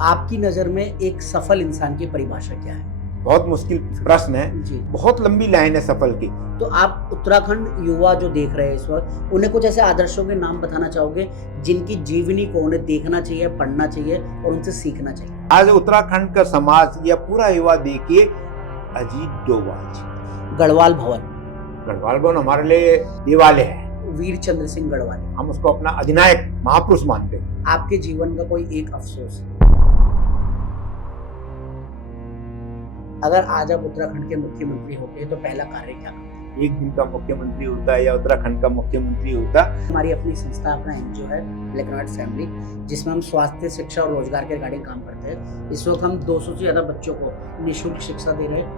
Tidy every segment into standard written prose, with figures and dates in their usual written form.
आपकी नज़र में एक सफल इंसान की परिभाषा क्या है? बहुत मुश्किल प्रश्न है। जी। बहुत लंबी लाइन है सफल की। तो आप उत्तराखंड युवा जो देख रहे हैं इस वक़्त, उन्हें कुछ ऐसे आदर्शों के नाम बताना चाहोगे, जिनकी जीवनी को उन्हें देखना चाहिए, पढ़ना चाहिए और उनसे सीखना चाहिए? आज उत्तराखंड का समाज या पूरा युवा देखिए अजीत डोभाल जी। गढ़वाल भवन, गढ़वाल भवन हमारे लिए देवालय है। वीर चंद्र सिंह गढ़वाल, हम उसको अपना अधिनायक महापुरुष मानते हैं। आपके जीवन का कोई एक अफ़सोस? अगर आज आप उत्तराखंड के मुख्यमंत्री होते तो पहला कार्य क्या करते? एक दिन का मुख्यमंत्री होता है या उत्तराखंड का मुख्यमंत्री होता। हमारी अपनी संस्था, अपना एनजीओ है ब्लैक एंड व्हाइट फैमिली, जिसमें हम स्वास्थ्य, शिक्षा और रोजगार के रिगार्डिंग काम करते हैं। इस वक्त हम 200 से ज़्यादा बच्चों को निःशुल्क शिक्षा दे रहे हैं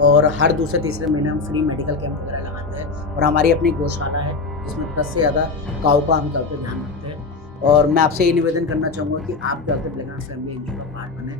और हर दूसरे तीसरे महीने हम फ्री मेडिकल कैंप वगैरह लगाते हैं। और हमारी अपनी गौशाला है जिसमें 10 से ज़्यादा काऊ का हम करते ध्यान रखते हैं। और मैं आपसे ये निवेदन करना चाहूँगा कि आप क्या होते black and white family NGO का पार्ट बने।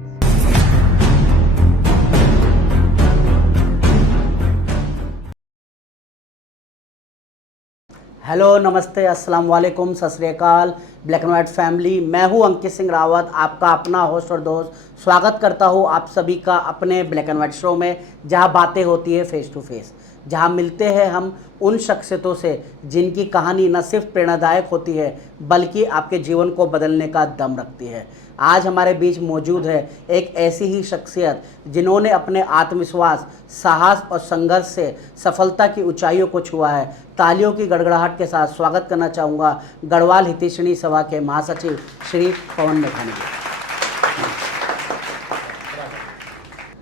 हेलो, नमस्ते, अस्सलाम वालेकुम, सत श्री अकाल। ब्लैक एंड व्हाइट फैमिली, मैं हूं अंकित सिंह रावत, आपका अपना होस्ट और दोस्त। स्वागत करता हूं आप सभी का अपने ब्लैक एंड व्हाइट शो में, जहां बातें होती है फेस टू फेस, जहां मिलते हैं हम उन शख्सियतों से जिनकी कहानी न सिर्फ प्रेरणादायक होती है बल्कि आपके जीवन को बदलने का दम रखती है। आज हमारे बीच मौजूद है एक ऐसी ही शख्सियत जिन्होंने अपने आत्मविश्वास, साहस और संघर्ष से सफलता की ऊंचाइयों को छुआ है। तालियों की गड़गड़ाहट के साथ स्वागत करना चाहूँगा गढ़वाल हितैषणी सभा के महासचिव श्री पवन मेघानी जी।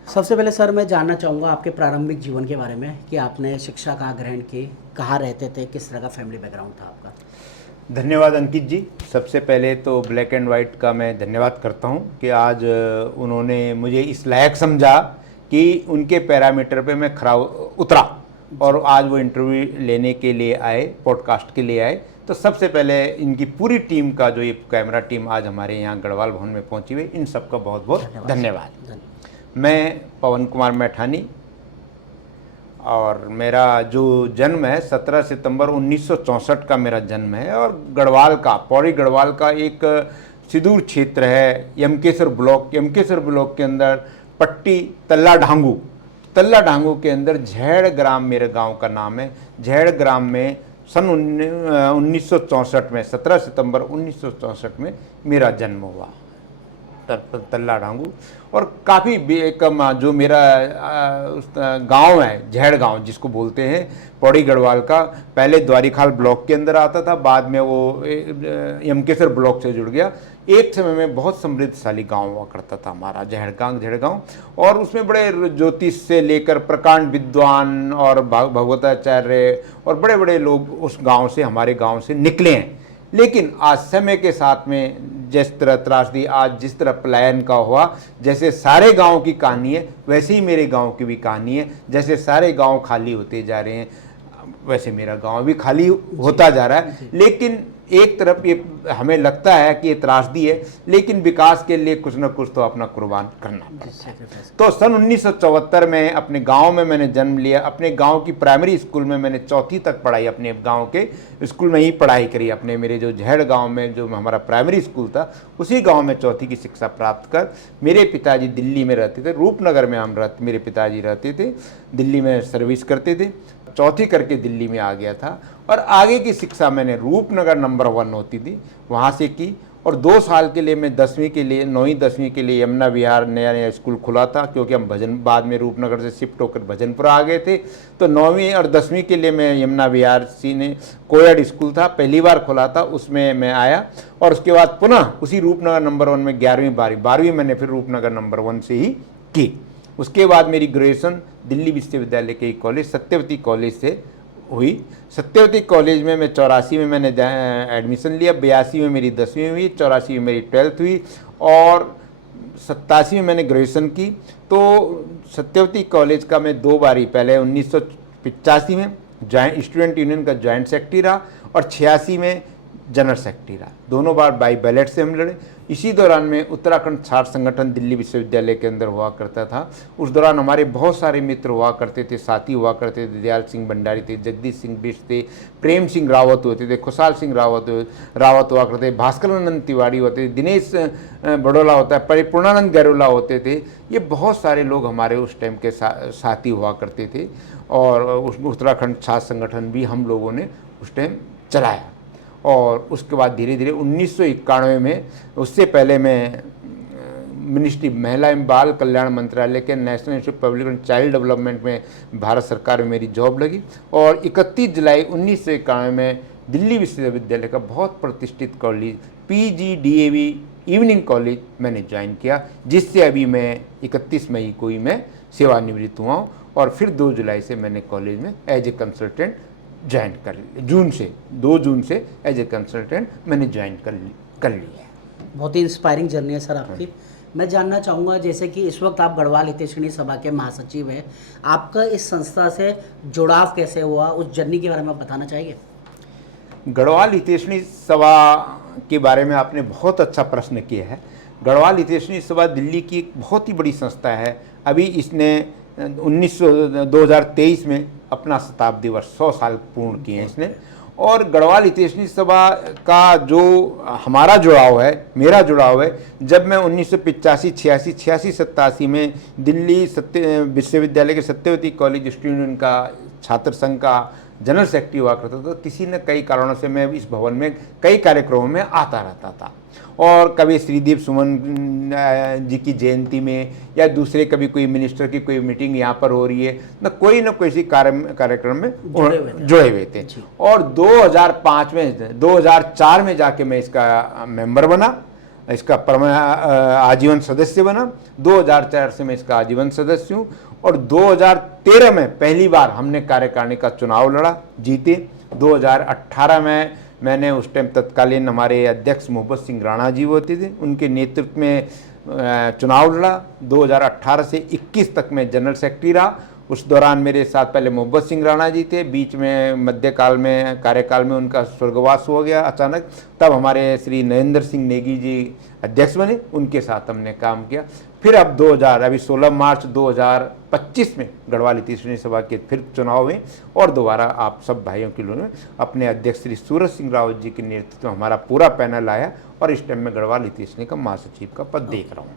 सबसे पहले सर, मैं जानना चाहूँगा आपके प्रारंभिक जीवन के बारे में कि आपने शिक्षा कहाँ ग्रहण की, कहाँ रहते थे, किस तरह का फैमिली बैकग्राउंड था आपका? धन्यवाद अंकित जी। सबसे पहले तो ब्लैक एंड वाइट का मैं धन्यवाद करता हूं कि आज उन्होंने मुझे इस लायक समझा कि उनके पैरामीटर पे मैं खरा उतरा और आज वो इंटरव्यू लेने के लिए आए, पॉडकास्ट के लिए आए। तो सबसे पहले इनकी पूरी टीम का जो ये कैमरा टीम आज हमारे यहाँ गढ़वाल भवन में पहुँची हुई, इन सबका बहुत बहुत धन्यवाद। मैं पवन कुमार मैठानी और मेरा जो जन्म है 17 सितंबर 1964 का मेरा जन्म है और गढ़वाल का, पौड़ी गढ़वाल का एक सुदूर क्षेत्र है यमकेश्वर ब्लॉक के अंदर पट्टी तल्ला ढांगू के अंदर झैड़ ग्राम मेरे गांव का नाम है। झैड़ ग्राम में सन 1964 में 17 सितंबर 1964 में मेरा जन्म हुआ, तल्ला ढांगू। और काफ़ी एक जो मेरा गांव है झैड़ गांव जिसको बोलते हैं पौड़ी गढ़वाल का, पहले द्वारीखाल ब्लॉक के अंदर आता था, बाद में वो यमकेश्वर ब्लॉक से जुड़ गया। एक समय में बहुत समृद्धशाली गांव हुआ करता था हमारा झैड़ गांव और उसमें बड़े ज्योतिष से लेकर प्रकांड विद्वान और भगवताचार्य और बड़े बड़े लोग उस गांव से, हमारे गांव से निकले हैं। लेकिन आज समय के साथ में जिस तरह त्रासदी, आज जिस तरह पलायन का हुआ, जैसे सारे गांव की कहानी है वैसे ही मेरे गांव की भी कहानी है। जैसे सारे गांव खाली होते जा रहे हैं वैसे मेरा गांव भी खाली होता जा रहा है। लेकिन एक तरफ ये हमें लगता है कि ये त्रासदी है, लेकिन विकास के लिए कुछ ना कुछ तो अपना कुर्बान करना पड़ता है। तो सन 1974 में अपने गांव में मैंने जन्म लिया। अपने गांव की प्राइमरी स्कूल में मैंने चौथी तक पढ़ाई अपने गांव के स्कूल में ही पढ़ाई करी। अपने मेरे जो झैड़ गांव में जो हमारा प्राइमरी स्कूल था उसी गाँव में चौथी की शिक्षा प्राप्त कर, मेरे पिताजी दिल्ली में रहते थे, रूपनगर में मेरे पिताजी रहते थे, दिल्ली में सर्विस करते थे। चौथी करके दिल्ली में आ गया था और आगे की शिक्षा मैंने रूपनगर नंबर 1 होती थी वहाँ से की। और 2 साल के लिए मैं 10वीं के लिए 9वीं 10वीं के लिए यमुना विहार नया स्कूल खुला था, क्योंकि हम बाद में रूपनगर से शिफ्ट होकर भजनपुरा आ गए थे। तो 9वीं और 10वीं के लिए मैं यमुना विहार कोएड स्कूल था, पहली बार खुला था, उसमें मैं आया। और उसके बाद पुनः उसी रूपनगर नंबर 1 में 11वीं 12वीं मैंने फिर रूपनगर नंबर 1 से ही की। उसके बाद मेरी ग्रेजुएशन दिल्ली विश्वविद्यालय के कॉलेज सत्यवती कॉलेज से हुई। सत्यवती कॉलेज में मैं 84 में मैंने एडमिशन लिया, 82 में मेरी 10वीं हुई, 84 में मेरी 12th हुई और 87 में मैंने ग्रेजुएशन की। तो सत्यवती कॉलेज का मैं 2 बारी, पहले 1985 में स्टूडेंट यूनियन का जॉइंट सेक्रेटरी रहा और 86 में जनरल सेक्रेटरी रहा। दोनों बार बाई बैलेट से हम लड़े। इसी दौरान में उत्तराखंड छात्र संगठन दिल्ली विश्वविद्यालय के अंदर हुआ करता था। उस दौरान हमारे बहुत सारे मित्र हुआ करते थे, साथी हुआ करते थे। दयाल सिंह भंडारी थे, जगदीश सिंह बिष्ट थे, प्रेम सिंह रावत होते थे, खुशहाल सिंह रावत हुआ करते थे, भास्करानंद तिवारी होते थे, दिनेश बड़ोला होता है, परिपूर्णानंद गैरोला होते थे। ये बहुत सारे लोग हमारे उस टाइम के साथी हुआ करते थे। और उस उत्तराखंड छात्र संगठन भी हम लोगों ने उस टाइम चलाया। और उसके बाद धीरे धीरे 1991 में, उससे पहले मैं मिनिस्ट्री महिला एवं बाल कल्याण मंत्रालय के national institute public and child development में भारत सरकार में मेरी जॉब लगी। और 31 जुलाई 1991 में दिल्ली विश्वविद्यालय का बहुत प्रतिष्ठित कॉलेज PGDAV इवनिंग कॉलेज मैंने ज्वाइन किया, जिससे अभी मैं 31 मई को ही मैं सेवानिवृत्त हुआ हूँ। और फिर 2 जुलाई से मैंने कॉलेज में एज ए कंसल्टेंट ज्वाइन कर लिया। 2 जून से एज ए कंसल्टेंट मैंने ज्वाइन कर लिया है। बहुत ही इंस्पायरिंग जर्नी है सर आपकी। मैं जानना चाहूँगा, जैसे कि इस वक्त आप गढ़वाल हितैषणी सभा के महासचिव हैं, आपका इस संस्था से जुड़ाव कैसे हुआ, उस जर्नी के बारे में आप बताना चाहेंगे? गढ़वाल हितैषणी सभा के बारे में आपने बहुत अच्छा प्रश्न किया है। गढ़वाल हितैषणी सभा दिल्ली की एक बहुत ही बड़ी संस्था है। अभी इसने 2023 में अपना शताब्दी वर्ष 100 साल पूर्ण किए हैं इसने। और गढ़वाल हितैषणी सभा का जो हमारा जुड़ाव है, मेरा जुड़ाव है, जब मैं 1985, 86, 86, 87 में दिल्ली विश्वविद्यालय के सत्यवती कॉलेज स्टूडेंट का छात्र संघ का जनरल सेक्रेटरी हुआ करता था, तो किसी न कई कारणों से मैं इस भवन में कई कार्यक्रमों में आता रहता था। और कभी श्रीदीप सुमन जी की जयंती में, या दूसरे कभी कोई मिनिस्टर की कोई मीटिंग यहाँ पर हो रही है, न कोई कार्यक्रम में जुड़े हुए थे। और 2004 में जाके मैं इसका मेंबर बना, इसका आजीवन सदस्य बना। 2004 से मैं इसका आजीवन सदस्य हूँ। और 2013 में पहली बार हमने कार्यकारिणी का चुनाव लड़ा, जीते। 2018 में मैंने उस टाइम तत्कालीन हमारे अध्यक्ष मोहब्बत सिंह राणा जी होते थे, उनके नेतृत्व में चुनाव लड़ा। 2018 से 21 तक मैं जनरल सेक्रेटरी रहा। उस दौरान मेरे साथ पहले मोहब्बत सिंह राणा जी थे, बीच में मध्यकाल में कार्यकाल में उनका स्वर्गवास हो गया अचानक। तब हमारे श्री नरेंद्र सिंह नेगी जी अध्यक्ष बने, उनके साथ हमने काम किया। फिर अब 16 मार्च 2025 में गढ़वाल हितैषणी सभा के फिर चुनाव हुए। और दोबारा आप सब भाइयों के लोगों ने अपने अध्यक्ष श्री सूरज सिंह रावत जी के नेतृत्व में हमारा पूरा पैनल आया। और इस टाइम में गढ़वाल हितैषणी का महासचिव का पद देख रहा हूँ।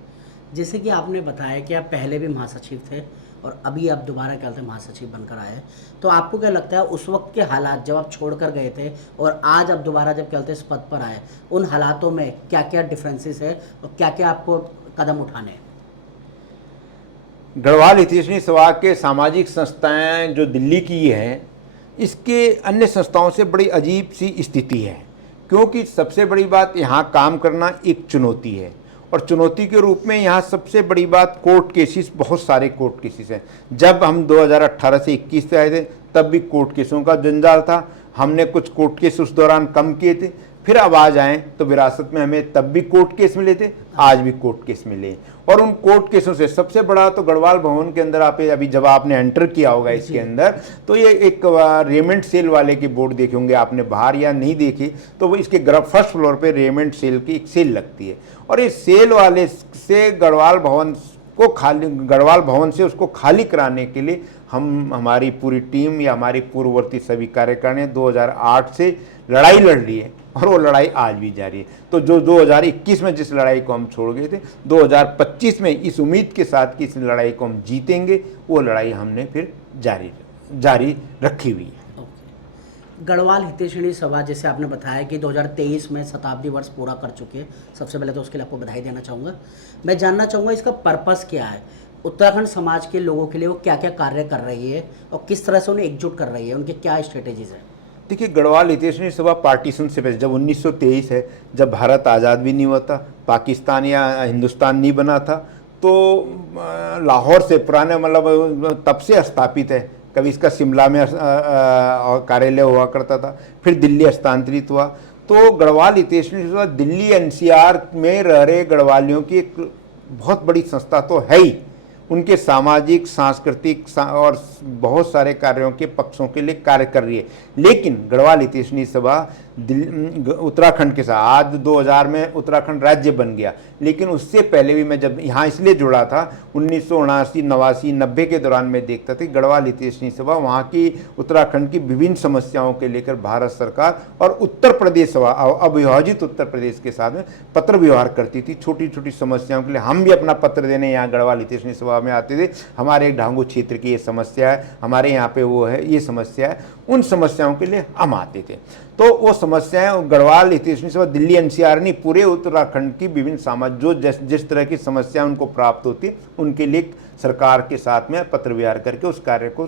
जैसे कि आपने बताया कि आप पहले भी महासचिव थे और अभी आप दोबारा क्या कहते हैं महासचिव बनकर आए, तो आपको क्या लगता है उस वक्त के हालात जब आप छोड़कर गए थे और आज आप दोबारा जब कहते हैं इस पद पर आए, उन हालातों में क्या क्या डिफरेंसेस है और क्या क्या आपको कदम उठाने हैं? गढ़वाल हितैषणी सभा के सामाजिक संस्थाएं जो दिल्ली की हैं, इसके अन्य संस्थाओं से बड़ी अजीब सी स्थिति है। क्योंकि सबसे बड़ी बात, यहाँ काम करना एक चुनौती है। और चुनौती के रूप में यहाँ सबसे बड़ी बात कोर्ट केसेस, बहुत सारे कोर्ट केसेस हैं। जब हम 2018 से 21 से आए थे तब भी कोर्ट केसों का जंजाल था। हमने कुछ कोर्ट केस उस दौरान कम किए थे। फिर अब आ जाएं तो विरासत में हमें तब भी कोर्ट केस मिले थे, आज भी कोर्ट केस मिले। और उन कोर्ट केसों से सबसे बड़ा तो गढ़वाल भवन के अंदर आप अभी जब आपने एंटर किया होगा इसके अंदर, तो ये एक रेमेंट सेल वाले की बोर्ड देखे होंगे आपने बाहर, या नहीं देखी तो वो इसके फर्स्ट फ्लोर पे रेमेंट सेल की एक सेल लगती है। और इस सेल वाले से गढ़वाल भवन से उसको खाली कराने के लिए हमारी पूरी टीम या हमारी पूर्ववर्ती सभी कार्यकारिणी 2008 से लड़ाई लड़ रही है। और वो लड़ाई आज भी जारी है। तो जो 2021 में जिस लड़ाई को हम छोड़ गए थे, 2025 में इस उम्मीद के साथ कि इस लड़ाई को हम जीतेंगे, वो लड़ाई हमने फिर जारी रखी हुई है। गढ़वाल हितैषणी सभा, जैसे आपने बताया कि 2023 में शताब्दी वर्ष पूरा कर चुके हैं, सबसे पहले तो उसके लिए आपको बधाई देना चाहूँगा। मैं जानना चाहूँगा इसका पर्पस क्या है, उत्तराखंड समाज के लोगों के लिए वो क्या क्या कार्य कर रही है और किस तरह से उन्हें एकजुट कर रही है, उनके क्या स्ट्रेटेजीज है? देखिए, गढ़वाल हितैषणी सभा पार्टीशन से पहले, जब 1923 है, जब भारत आज़ाद भी नहीं हुआ था, पाकिस्तान या हिंदुस्तान नहीं बना था, तो लाहौर से पुराने मतलब तब से स्थापित है। कभी इसका शिमला में कार्यालय हुआ करता था, फिर दिल्ली हस्तांतरित हुआ। तो गढ़वाल हितैषणी सभा दिल्ली NCR में रह रहे गढ़वालियों की एक बहुत बड़ी संस्था तो है ही। उनके सामाजिक, सांस्कृतिक और बहुत सारे कार्यों के पक्षों के लिए कार्य कर रही है। लेकिन गढ़वाल हितैषणी सभा उत्तराखंड के साथ। आज 2000 में उत्तराखंड राज्य बन गया, लेकिन उससे पहले भी मैं जब यहाँ इसलिए जुड़ा था 1979, 89, 90 के दौरान मैं देखता था गढ़वाल हितैषणी सभा वहाँ की उत्तराखंड की विभिन्न समस्याओं के लेकर भारत सरकार और उत्तर प्रदेश सभा, अविभाजित उत्तर प्रदेश के साथ में पत्र व्यवहार करती थी। छोटी छोटी समस्याओं के लिए हम भी अपना पत्र देने यहाँ गढ़वाल हितैषणी सभा में आते थे। हमारे ढांगू क्षेत्र की ये समस्या है, हमारे यहाँ पे वो है, ये समस्या है, उन समस्याओं के लिए हम आते थे। तो वो समस्याएं गढ़वाल हितैषणी सभा दिल्ली एनसीआर नहीं, पूरे उत्तराखंड की विभिन्न समाज जो जिस तरह की समस्याएं उनको प्राप्त होती उनके लिए सरकार के साथ में पत्र व्यवहार करके उस कार्य को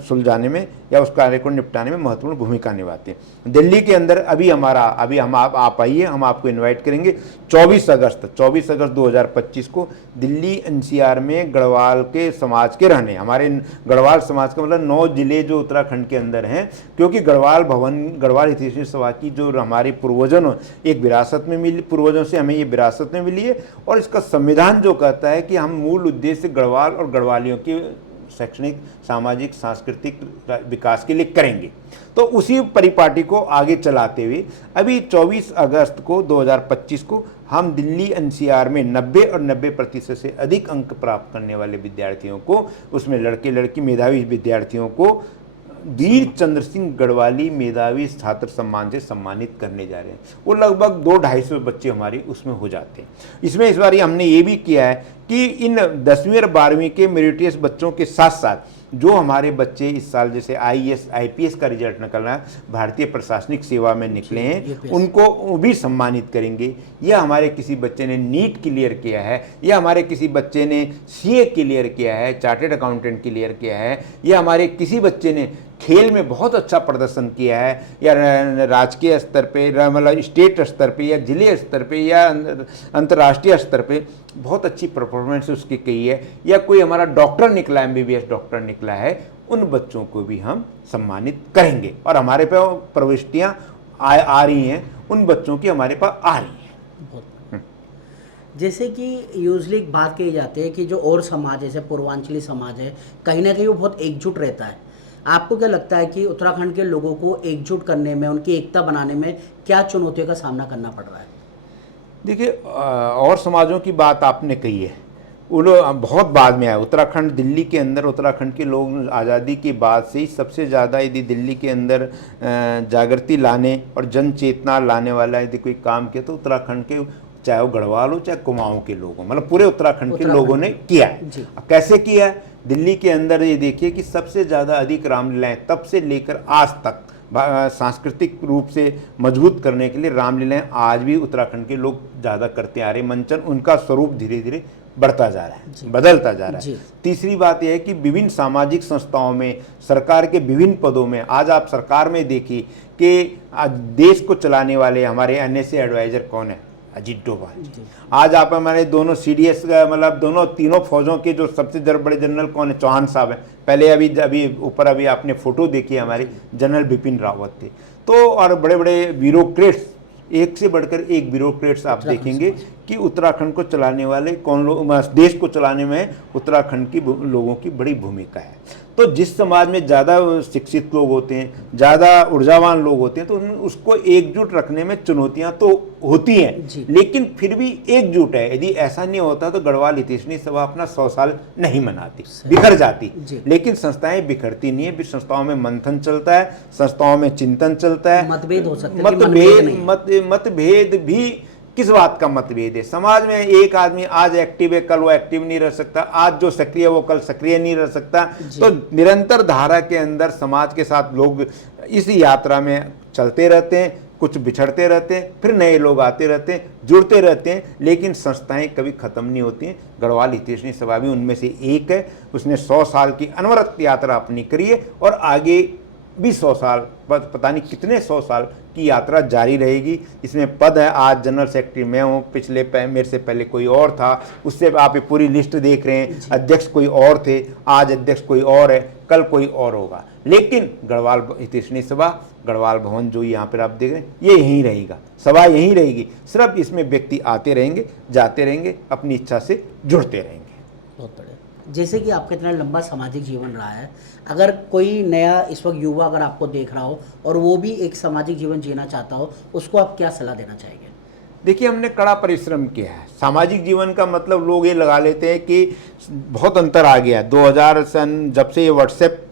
सुलझाने में या उस कार्य को निपटाने में महत्वपूर्ण भूमिका निभाते हैं। दिल्ली के अंदर अभी हम आप आइए, हम आपको इनवाइट करेंगे 24 अगस्त 2025 को दिल्ली एनसीआर में गढ़वाल के समाज के रहने, हमारे गढ़वाल समाज का मतलब 9 जिले जो उत्तराखंड के अंदर हैं, क्योंकि गढ़वाल हितैषणी सभा की जो हमारे पूर्वजों एक विरासत में मिली, पूर्वजों से हमें ये विरासत में मिली है, और इसका संविधान जो कहता है कि हम मूल उद्देश्य गढ़वाल और गढ़वालियों की शैक्षणिक, सामाजिक, सांस्कृतिक विकास के लिए करेंगे। तो उसी परिपाटी को आगे चलाते हुए अभी 24 अगस्त को 2025 को हम दिल्ली एनसीआर में 90 और 90% से अधिक अंक प्राप्त करने वाले विद्यार्थियों को, उसमें लड़के लड़की मेधावी विद्यार्थियों को वीर चंद्र सिंह गढ़वाली मेधावी छात्र सम्मान से सम्मानित करने जा रहे हैं। वो लगभग 200-250 बच्चे हमारे उसमें हो जाते हैं। इसमें इस बार हमने ये भी किया है कि इन 10वीं और 12वीं के मेरिटियस बच्चों के साथ साथ जो हमारे बच्चे इस साल जैसे आईएएस आईपीएस का रिजल्ट निकलना है, भारतीय प्रशासनिक सेवा में निकले हैं, उनको भी सम्मानित करेंगे। या हमारे किसी बच्चे ने नीट क्लियर किया है, या हमारे किसी बच्चे ने सीए क्लियर किया है, चार्टेड अकाउंटेंट क्लियर किया है, या हमारे किसी बच्चे ने खेल में बहुत अच्छा प्रदर्शन किया है, या राजकीय स्तर पे, मतलब स्टेट स्तर पे, या जिले स्तर पे, या अंतर्राष्ट्रीय स्तर पे बहुत अच्छी परफॉर्मेंस उसकी की है, या कोई हमारा डॉक्टर निकला, एमबीबीएस डॉक्टर निकला है, उन बच्चों को भी हम सम्मानित करेंगे। और हमारे पास प्रविष्टियाँ आ रही हैं, उन बच्चों की हमारे पास आ रही हैं। जैसे कि यूजली बात की जाती है कि जो और समाज जैसे पूर्वांचली समाज है, कहीं ना कहीं वो बहुत एकजुट रहता है। आपको क्या लगता है कि उत्तराखंड के लोगों को एकजुट करने में, उनकी एकता बनाने में क्या चुनौतियों का सामना करना पड़ रहा है? देखिए, और समाजों की बात आपने कही है, वो लोग बहुत बाद में आए। उत्तराखंड, दिल्ली के अंदर उत्तराखंड के लोग आज़ादी के बाद से ही सबसे ज़्यादा यदि दिल्ली के अंदर जागृति लाने और जन चेतना लाने वाला यदि कोई काम किया तो उत्तराखंड के, चाहे वो गढ़वाल हो चाहे कुमाऊं के लोग हो, मतलब पूरे उत्तराखंड के लोगों ने किया है। कैसे किया है? दिल्ली के अंदर ये देखिए कि सबसे ज़्यादा अधिक रामलीलाएं तब से लेकर आज तक सांस्कृतिक रूप से मजबूत करने के लिए रामलीलाएं आज भी उत्तराखंड के लोग ज़्यादा करते आ रहे। मंचन उनका स्वरूप धीरे धीरे बढ़ता जा रहा है, बदलता जा रहा है। तीसरी बात यह है कि विभिन्न सामाजिक संस्थाओं में, सरकार के विभिन्न पदों में, आज आप सरकार में देखिए कि आज देश को चलाने वाले हमारे एनएसए एडवाइजर कौन है? अजीत डोभाल। आज आप हमारे दोनों सीडीएस का, मतलब दोनों तीनों फौजों के जो सबसे बड़े जनरल कौन है? चौहान साहब हैं। पहले अभी ऊपर अभी आपने फोटो देखी, हमारे जनरल बिपिन रावत थे। तो और बड़े बड़े ब्यूरोक्रेट्स, एक से बढ़कर एक ब्यूरोक्रेट्स आप देखेंगे कि उत्तराखंड को चलाने वाले कौन लोग, देश को चलाने में उत्तराखंड की लोगों की बड़ी भूमिका है। तो जिस समाज में ज़्यादा शिक्षित लोग होते हैं, ज़्यादा ऊर्जावान लोग होते हैं, तो उसको एकजुट रखने में चुनौतियां तो होती हैं, लेकिन फिर भी एकजुट है। यदि ऐसा नहीं होता तो गढ़वाल हितैषणी सभा अपना 100 साल नहीं मनाती, बिखर जाती। लेकिन संस्थाएं बिखरती नहीं है, संस्थाओं में मंथन चलता है, संस्थाओं में चिंतन चलता है। मतभेद हो सकते हैं, मतभेद भी किस बात का मतभेद है? समाज में एक आदमी आज एक्टिव है, कल वो एक्टिव नहीं रह सकता, आज जो सक्रिय है वो कल सक्रिय नहीं रह सकता। तो निरंतर धारा के अंदर समाज के साथ लोग इस यात्रा में चलते रहते हैं, कुछ बिछड़ते रहते हैं, फिर नए लोग आते रहते हैं, जुड़ते रहते हैं, लेकिन संस्थाएं कभी खत्म नहीं होती हैं। गढ़वाल हितैषणी सभा भी उनमें से एक है। उसने 100 साल की अनवरत यात्रा अपनी करी है और आगे भी 100 साल, पता नहीं कितने 100 साल की यात्रा जारी रहेगी। इसमें पद है, आज जनरल सेक्रेटरी मैं हूँ, मेरे से पहले कोई और था, उससे आप ये पूरी लिस्ट देख रहे हैं, अध्यक्ष कोई और थे, आज अध्यक्ष कोई और है, कल कोई और होगा। लेकिन गढ़वाल हितैषणी सभा, गढ़वाल भवन जो यहाँ पर आप देख रहे हैं, ये यहीं रहेगा, सभा यहीं रहेगी। सिर्फ इसमें व्यक्ति आते रहेंगे, जाते रहेंगे, अपनी इच्छा से जुड़ते रहेंगे। बहुत बढ़िया। जैसे कि आपका इतना लंबा सामाजिक जीवन रहा है, अगर कोई नया इस वक्त युवा अगर आपको देख रहा हो और वो भी एक सामाजिक जीवन जीना चाहता हो, उसको आप क्या सलाह देना चाहेंगे? देखिए, हमने कड़ा परिश्रम किया है। सामाजिक जीवन का मतलब लोग ये लगा लेते हैं कि बहुत अंतर आ गया। 2000 सन जब से ये व्हाट्सएप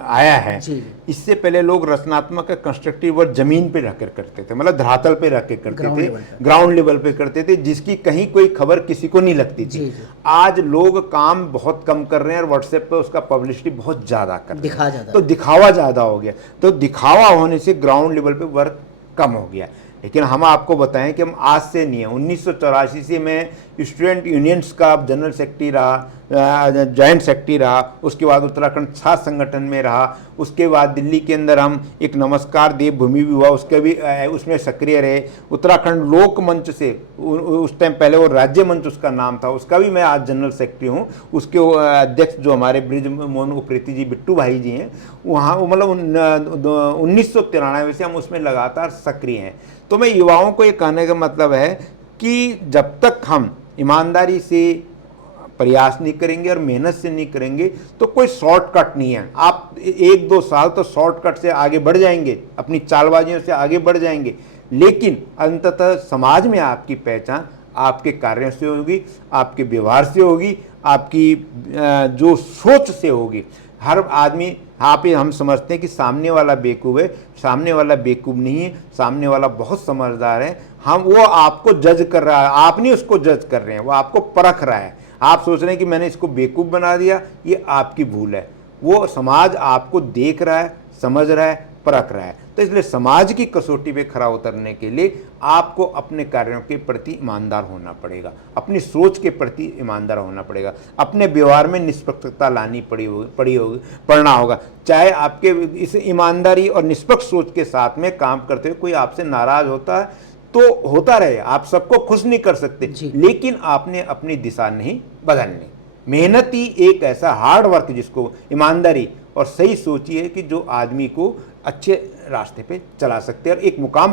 आया है, जी। इससे पहले लोग रचनात्मक कंस्ट्रक्टिव वर्क जमीन पे रख कर करते थे, मतलब धरातल पे रख के करते थे, ग्राउंड लेवल पे करते थे, जिसकी कहीं कोई खबर किसी को नहीं लगती थी। आज लोग काम बहुत कम कर रहे हैं और व्हाट्सएप पे उसका पब्लिसिटी बहुत ज्यादा कर रहे हैं, तो दिखावा ज्यादा हो गया। तो दिखावा होने से ग्राउंड लेवल पे वर्क कम हो गया। लेकिन हम आपको बताएं कि हम आज से नहीं है, 1984 से मैं स्टूडेंट यूनियंस का जनरल सेक्रेटरी रहा, जॉइंट सेक्रेटरी रहा, उसके बाद उत्तराखंड छात्र संगठन में रहा, उसके बाद दिल्ली के अंदर हम एक नमस्कार देवभूमि भी हुआ, उसके भी उसमें सक्रिय रहे। उत्तराखंड लोक मंच से उस टाइम पहले वो राज्य मंच उसका नाम था, उसका भी मैं आज जनरल सेक्रेटरी हूँ। उसके अध्यक्ष जो हमारे ब्रिज मोहन उप्रेती जी, बिट्टू भाई जी हैं, वहाँ मतलब 1993 से हम उसमें लगातार सक्रिय हैं। तो मैं युवाओं को ये कहने का मतलब है कि जब तक हम ईमानदारी से प्रयास नहीं करेंगे और मेहनत से नहीं करेंगे तो कोई शॉर्टकट नहीं है। आप 1-2 साल तो शॉर्टकट से आगे बढ़ जाएंगे, अपनी चालबाजियों से आगे बढ़ जाएंगे, लेकिन अंततः समाज में आपकी पहचान आपके कार्यों से होगी, आपके व्यवहार से होगी, आपकी जो सोच से होगी। हर आदमी हम समझते हैं कि सामने वाला बेवकूफ़ है, सामने वाला बेवकूफ़ नहीं है, सामने वाला बहुत समझदार है। वो आपको जज कर रहा है, आप नहीं उसको जज कर रहे हैं, वो आपको परख रहा है। आप सोच रहे हैं कि मैंने इसको बेवकूफ़ बना दिया, ये आपकी भूल है। वो समाज आपको देख रहा है, समझ रहा है, परख रहा है। तो इसलिए समाज की कसौटी पे खरा उतरने के लिए आपको अपने कार्यों के प्रति ईमानदार होना पड़ेगा, अपनी सोच के प्रति ईमानदार होना पड़ेगा, अपने व्यवहार में निष्पक्षता लानी पड़ना होगा। चाहे आपके इस ईमानदारी और निष्पक्ष सोच के साथ में काम करते हुए कोई आपसे नाराज होता है तो होता रहे, आप सबको खुश नहीं कर सकते, लेकिन आपने अपनी दिशा नहीं बदलनी। मेहनत ही एक ऐसा हार्ड वर्क जिसको ईमानदारी और सही सोची है कि जो आदमी को अच्छे रास्ते पे चला सकते हैं और एक मुकाम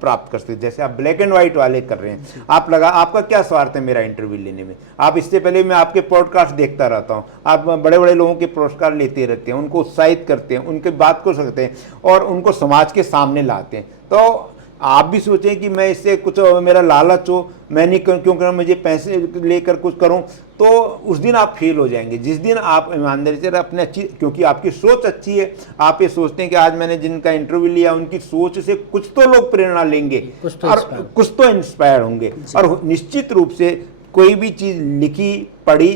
प्राप्त कर सकते हैं। जैसे आप ब्लैक एंड व्हाइट वाले कर रहे हैं, आपका क्या स्वार्थ है मेरा इंटरव्यू लेने में? आप इससे पहले मैं आपके पॉडकास्ट देखता रहता हूं, आप बड़े बड़े लोगों के पॉडकास्ट लेते रहते हैं, उनको उत्साहित करते हैं, उनके बात को सकते हैं और उनको समाज के सामने लाते हैं। तो आप भी सोचें कि मैं इससे कुछ मेरा लालच हो, मैं नहीं क्यों करूँ, मुझे पैसे लेकर कुछ करूँ, तो उस दिन आप फेल हो जाएंगे। जिस दिन आप ईमानदारी से अपने अच्छी, क्योंकि आपकी सोच अच्छी है, आप ये सोचते हैं कि आज मैंने जिनका इंटरव्यू लिया उनकी सोच से कुछ तो लोग प्रेरणा लेंगे और कुछ तो इंस्पायर होंगे। और निश्चित रूप से कोई भी चीज़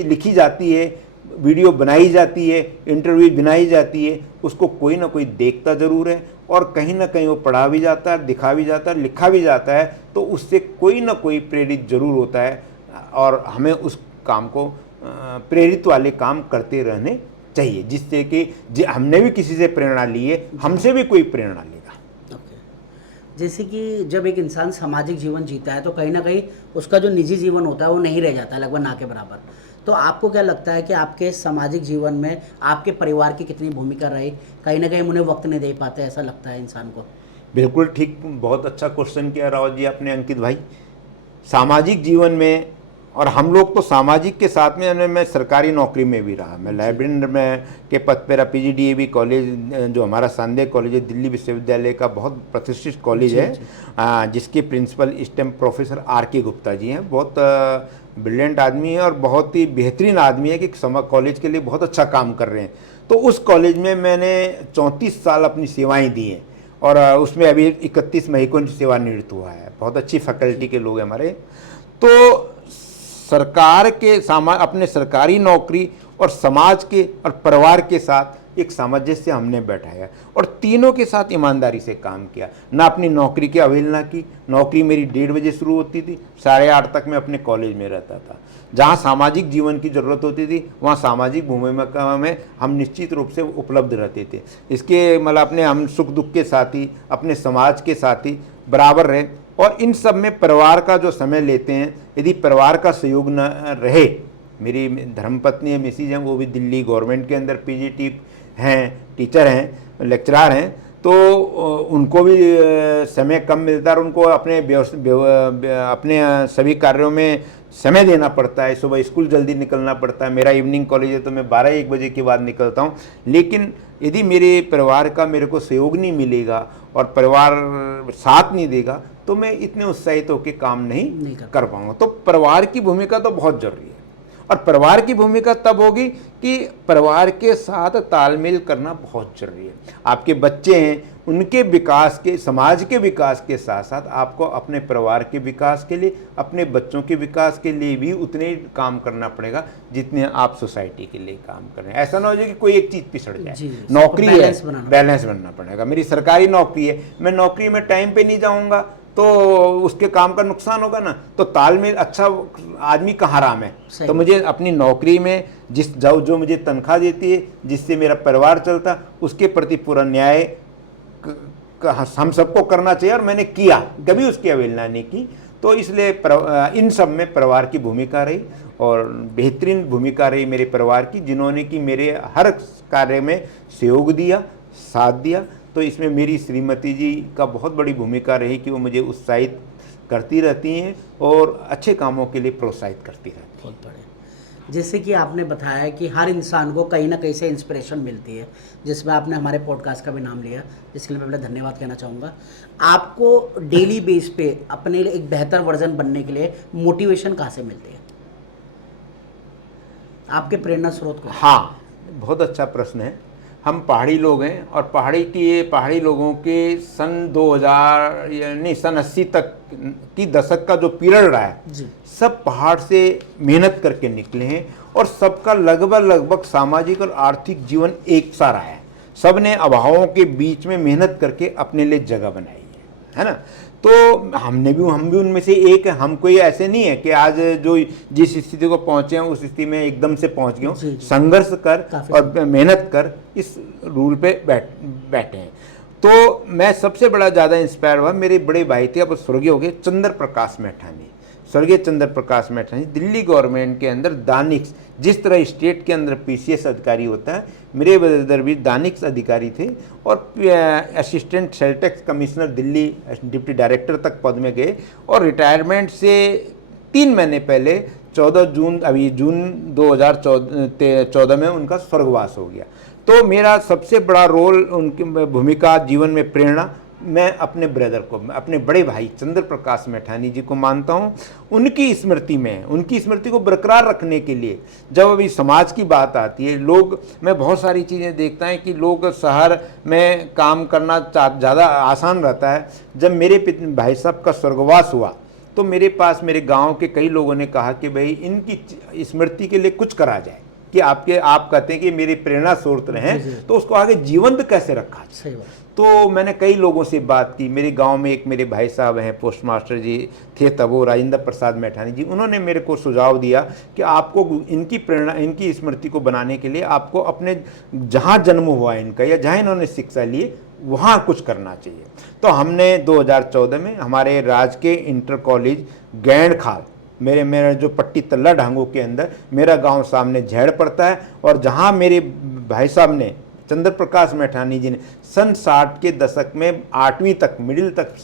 लिखी जाती है, वीडियो बनाई जाती है, इंटरव्यू बनाई जाती है, उसको कोई ना कोई देखता ज़रूर है और कहीं ना कहीं वो पढ़ा भी जाता है, दिखा भी जाता है, लिखा भी जाता है, तो उससे कोई ना कोई प्रेरित जरूर होता है और हमें उस काम को प्रेरित वाले काम करते रहने चाहिए, जिससे कि हमने भी किसी से प्रेरणा ली है, हमसे भी कोई प्रेरणा लेगा। जैसे कि जब एक इंसान सामाजिक जीवन जीता है तो कहीं ना कहीं उसका जो निजी जीवन होता है वो नहीं रह जाता है, लगभग ना के बराबर। तो आपको क्या लगता है कि आपके सामाजिक जीवन में आपके परिवार की कितनी भूमिका रही? कहीं ना कहीं उन्हें वक्त नहीं दे पाते, ऐसा लगता है इंसान को? बिल्कुल ठीक, बहुत अच्छा क्वेश्चन किया रावत जी आपने, अंकित भाई। सामाजिक जीवन में, और हम लोग तो सामाजिक के साथ में, मैं सरकारी नौकरी में भी रहा, मैं लाइब्रेरी में के पद पर रहा। PGDAB कॉलेज जो हमारा सांदेय कॉलेज है, दिल्ली विश्वविद्यालय का बहुत प्रतिष्ठित कॉलेज है, जिसके प्रिंसिपल इस time professor RK Gupta ji हैं। बहुत ब्रिलियंट आदमी है और बहुत ही बेहतरीन आदमी है कि कॉलेज के लिए बहुत अच्छा काम कर रहे हैं। तो उस कॉलेज में मैंने 34 साल अपनी सेवाएँ दी हैं और उसमें अभी 31 मई को सेवानिवृत्त हुआ है। बहुत अच्छी फैकल्टी के लोग हैं हमारे। तो सरकार के अपने सरकारी नौकरी और समाज के और परिवार के साथ एक सामंजस्य हमने बैठाया और तीनों के साथ ईमानदारी से काम किया। ना अपनी नौकरी की अवहेलना की। नौकरी मेरी 1:30 बजे शुरू होती थी, 8:30 तक मैं अपने कॉलेज में रहता था। जहाँ सामाजिक जीवन की ज़रूरत होती थी वहाँ सामाजिक भूमिका में हम निश्चित रूप से उपलब्ध रहते थे। इसके मतलब अपने हम सुख दुख के साथी, अपने समाज के साथी बराबर रहे और इन सब में परिवार का जो समय लेते हैं, यदि परिवार का सहयोग न रहे, मेरी धर्मपत्नी है, मिसिज हैं, वो भी दिल्ली गवर्नमेंट के अंदर PGT हैं, टीचर हैं, लेक्चरार हैं, तो उनको भी समय कम मिलता है और उनको अपने सभी कार्यों में समय देना पड़ता है, सुबह स्कूल जल्दी निकलना पड़ता है, मेरा इवनिंग कॉलेज है तो मैं 12-1 बजे के बाद निकलता हूँ। लेकिन यदि मेरे परिवार का मेरे को सहयोग नहीं मिलेगा और परिवार साथ नहीं देगा तो मैं इतने उत्साहित होकर काम नहीं कर पाऊंगा। तो परिवार की भूमिका तो बहुत जरूरी है, और परिवार की भूमिका तब होगी कि परिवार के साथ तालमेल करना बहुत जरूरी है। आपके बच्चे हैं, उनके विकास के, समाज के विकास के साथ साथ आपको अपने परिवार के विकास के लिए, अपने बच्चों के विकास के लिए भी उतने ही काम करना पड़ेगा जितने आप सोसाइटी के लिए काम कर रहे हैं। ऐसा ना हो जाए कि कोई एक चीज़ पिछड़ जाए। नौकरी है, बैलेंस बनना पड़ेगा। मेरी सरकारी नौकरी है, मैं नौकरी में टाइम पे नहीं जाऊँगा तो उसके काम का नुकसान होगा ना। तो तालमेल, अच्छा आदमी कहाँ राम है। तो मुझे अपनी नौकरी में जो मुझे तनख्वाह देती है, जिससे मेरा परिवार चलता, उसके प्रति पूरा न्याय हम सबको करना चाहिए, और मैंने किया, कभी उसकी अवहेलना नहीं की। तो इसलिए इन सब में परिवार की भूमिका रही, और बेहतरीन भूमिका रही मेरे परिवार की, जिन्होंने कि मेरे हर कार्य में सहयोग दिया, साथ दिया। तो इसमें मेरी श्रीमती जी का बहुत बड़ी भूमिका रही कि वो मुझे उत्साहित करती रहती हैं और अच्छे कामों के लिए प्रोत्साहित करती रहती हैं। बहुत बढ़िया। जैसे कि आपने बताया कि हर इंसान को कहीं ना कहीं से इंस्पिरेशन मिलती है, जिसमें आपने हमारे पॉडकास्ट का भी नाम लिया, जिसके लिए मैं पहले धन्यवाद कहना चाहूँगा। आपको डेली बेस पे अपने लिए एक बेहतर वर्जन बनने के लिए मोटिवेशन कहाँ से मिलती है? आपके प्रेरणा स्रोत को? हाँ, बहुत अच्छा प्रश्न है। हम पहाड़ी लोग हैं, और पहाड़ी लोगों के सन 2000 यानी सन 80 तक की दशक का जो पीरियड रहा है, सब पहाड़ से मेहनत करके निकले हैं, और सबका लगभग सामाजिक और आर्थिक जीवन एक सा रहा है। सब ने अभावों के बीच में मेहनत करके अपने लिए जगह बनाई है ना। तो हम भी उनमें से एक है। हम कोई ऐसे नहीं है कि आज जो जिस स्थिति को पहुंचे हैं उस स्थिति में एकदम से पहुंच गए हों। संघर्ष कर और मेहनत कर इस रूल पे बैठे हैं। तो मैं सबसे बड़ा ज़्यादा इंस्पायर हुआ, मेरे बड़े भाई थे, अब स्वर्गीय हो गए, चंद्र प्रकाश मैठानी, स्वर्गीय चंद्र प्रकाश मैठानी, दिल्ली गवर्नमेंट के अंदर दानिक्स, जिस तरह स्टेट के अंदर पीसीएस अधिकारी होता है, मेरे ब्रदर भी दानिक्स अधिकारी थे, और assistant sale tax commissioner Delhi deputy director तक पद में गए, और रिटायरमेंट से 3 महीने पहले 14 जून, अभी जून 2014 में उनका स्वर्गवास हो गया। तो मेरा सबसे बड़ा रोल, उनकी भूमिका, जीवन में प्रेरणा, मैं अपने ब्रदर को, अपने बड़े भाई चंद्र प्रकाश मैठानी जी को मानता हूँ। उनकी स्मृति को बरकरार रखने के लिए जब अभी समाज की बात आती है, मैं बहुत सारी चीज़ें देखता है कि लोग शहर में काम करना ज़्यादा आसान रहता है। जब मेरे भाई साहब का स्वर्गवास हुआ तो मेरे पास मेरे गाँव के कई लोगों ने कहा कि भाई इनकी स्मृति के लिए कुछ करा जाए, कि आप कहते हैं कि मेरी प्रेरणा स्रोत रहे हैं, तो उसको आगे जीवंत कैसे रखा जाए। तो मैंने कई लोगों से बात की। मेरे गांव में एक मेरे भाई साहब हैं, पोस्ट मास्टर जी थे तब, वो राजेंद्र प्रसाद मैठानी जी, उन्होंने मेरे को सुझाव दिया कि आपको इनकी प्रेरणा, इनकी स्मृति को बनाने के लिए आपको अपने जहाँ जन्म हुआ इनका या जहाँ इन्होंने शिक्षा ली वहाँ कुछ करना चाहिए। तो हमने 2014 में हमारे राजकीय इंटर कॉलेज गैंडखाल, मेरा जो पट्टी तल्ला ढांगों के अंदर मेरा गांव सामने झेड़ पड़ता है, और जहां मेरे भाई साहब ने, चंद्र प्रकाश मैठानी जी ने सन 60 के दशक में 8वीं तक, मिडिल तक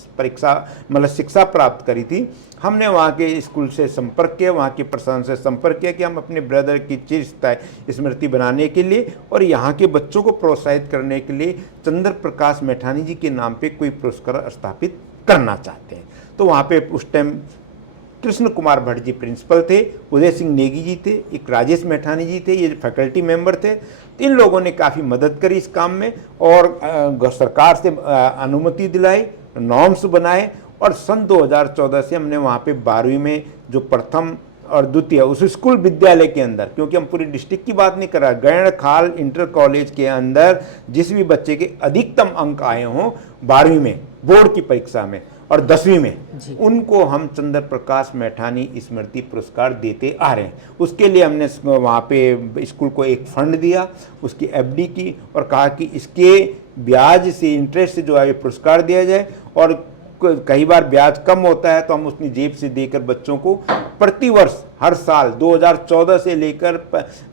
शिक्षा प्राप्त करी थी। हमने वहाँ के स्कूल से संपर्क किया, वहाँ के प्रशासन से संपर्क किया कि हम अपने ब्रदर की चिरस्थायी स्मृति बनाने के लिए और यहाँ के बच्चों को प्रोत्साहित करने के लिए चंद्र प्रकाश मैठानी जी के नाम पे कोई पुरस्कार स्थापित करना चाहते हैं। तो वहाँ पे उस टाइम कृष्ण कुमार भट्ट जी प्रिंसिपल थे, उदय सिंह नेगी जी थे, एक राजेश मैठानी जी थे, ये फैकल्टी मेंबर थे। इन लोगों ने काफ़ी मदद करी इस काम में, और सरकार से अनुमति दिलाई, नॉर्म्स बनाए, और सन 2014 से हमने वहाँ पे 12वीं में जो प्रथम और द्वितीय उस स्कूल विद्यालय के अंदर, क्योंकि हम पूरी डिस्ट्रिक्ट की बात नहीं कर रहा, गैंडखाल इंटर कॉलेज के अंदर जिस भी बच्चे के अधिकतम अंक आए हों 12वीं में बोर्ड की परीक्षा में और 10वीं में, उनको हम चंद्र प्रकाश मैठानी स्मृति पुरस्कार देते आ रहे हैं। उसके लिए हमने वहाँ पे स्कूल को एक फंड दिया, उसकी एफडी की, और कहा कि इसके ब्याज से, इंटरेस्ट से जो है पुरस्कार दिया जाए, और कई बार ब्याज कम होता है तो हम अपनी जेब से देकर बच्चों को प्रतिवर्ष हर साल 2014 से लेकर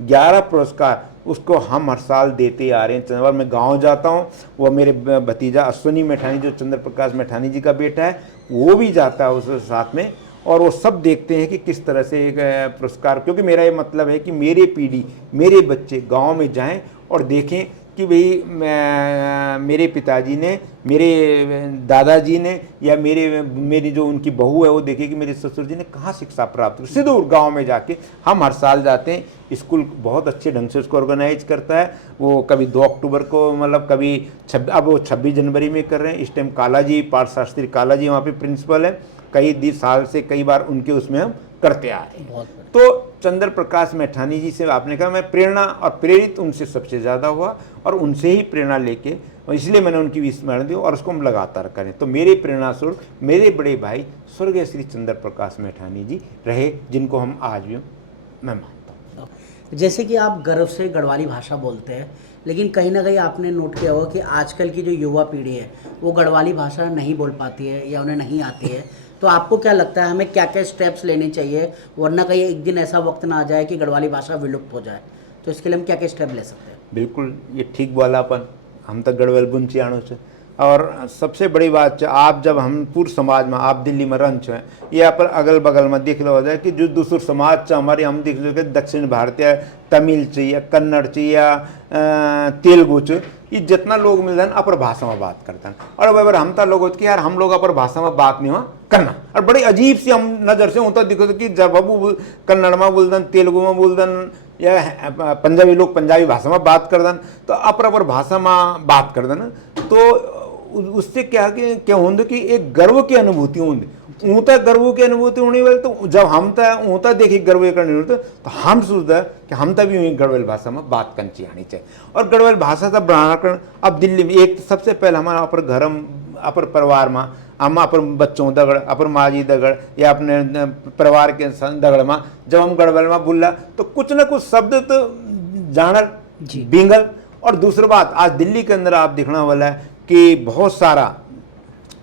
11 पुरस्कार उसको हम हर साल देते आ रहे हैं। चंद्रवार मैं गांव जाता हूं, वो मेरे भतीजा अश्विनी मैठानी जो चंद्र प्रकाश मैठानी जी का बेटा है वो भी जाता है उस साथ में, और वो सब देखते हैं कि किस तरह से एक पुरस्कार, क्योंकि मेरा ये मतलब है कि मेरी पीढ़ी, मेरे बच्चे गांव में जाएं और देखें कि भाई मेरे पिताजी ने, मेरे दादाजी ने, या मेरी जो उनकी बहू है वो देखे कि मेरे ससुर जी ने कहाँ शिक्षा प्राप्त की। सुदूर गांव में जाके हम हर साल जाते हैं, स्कूल बहुत अच्छे ढंग से उसको ऑर्गेनाइज करता है। वो कभी 2 अक्टूबर को, मतलब कभी अब वो 26 जनवरी में कर रहे हैं। इस टाइम काला जी, पार्थ शास्त्री काला जी वहाँ पे प्रिंसिपल है, कई साल से कई बार उनके उसमें हम करते आ रहे हैं। तो चंद्र प्रकाश मैठानी जी से आपने कहा, मैं प्रेरणा और प्रेरित उनसे सबसे ज़्यादा हुआ और उनसे ही प्रेरणा लेके, और इसलिए मैंने उनकी भी स्मरण दी और उसको हम लगातार करें। तो मेरे प्रेरणा स्वरूप मेरे बड़े भाई स्वर्गीय श्री चंद्र प्रकाश मैठानी जी रहे, जिनको हम आज भी मैं मानता हूँ। जैसे कि आप गर्व से गढ़वाली भाषा बोलते हैं, लेकिन कहीं ना कहीं आपने नोट किया होगा कि आजकल की जो युवा पीढ़ी है वो गढ़वाली भाषा नहीं बोल पाती है या उन्हें नहीं आती है। तो आपको क्या लगता है हमें क्या क्या स्टेप्स लेने चाहिए, वरना कहीं एक दिन ऐसा वक्त ना आ जाए कि गढ़वाली भाषा विलुप्त हो जाए? तो इसके लिए हम क्या क्या स्टेप ले सकते हैं? बिल्कुल, ये ठीक बोला अपन, हम तो गढ़वाल बुंचियाणु से। और सबसे बड़ी बात है, आप जब हम पूरे समाज में, आप दिल्ली में रंच हैं या पर अगल बगल में देख लो हो जाए कि जो दूसरे समाज से हमारे, हम देख लो कि दक्षिण भारतीय तमिल चाहिए, कन्नड़ चाहिए या तेलुगु चाहिए, ये जितना लोग मिल जाए अपर भाषा में बात करते हैं। और अगर हम तो लोग कि यार हम लोग अपर भाषा में बात नहीं हुआ करना, और बड़ी अजीब सी हम नज़र से होता दिखो कि जब अब कन्नड़ में बोल दें, तेलुगु में बोल दें, या पंजाबी लोग पंजाबी भाषा में बात कर दें, तो अपर भाषा में बात कर देना, तो उससे क्या होंगे कि एक गर्व की अनुभूति होंगी, ऊँता गर्व की अनुभूति होने वाली। तो जब हम ऊँता देखी गर्व करने होते तो हम सोचते हैं कि हम तभी वही गढ़वाल भाषा में बात करनी आनी चाहिए। और गढ़वाल भाषा तब बढ़ाना कर, अब दिल्ली में एक सबसे पहले हमारा अपर घर, अपर परिवार में हम अपन बच्चों दगड़, अपन माजी दगड़ या अपने परिवार के दगड़ में जब हम गढ़वाल में बोला तो कुछ ना कुछ शब्द तो जानर बिंगल। और दूसरी बात, आज दिल्ली के अंदर आप दिखना वाला है कि बहुत सारा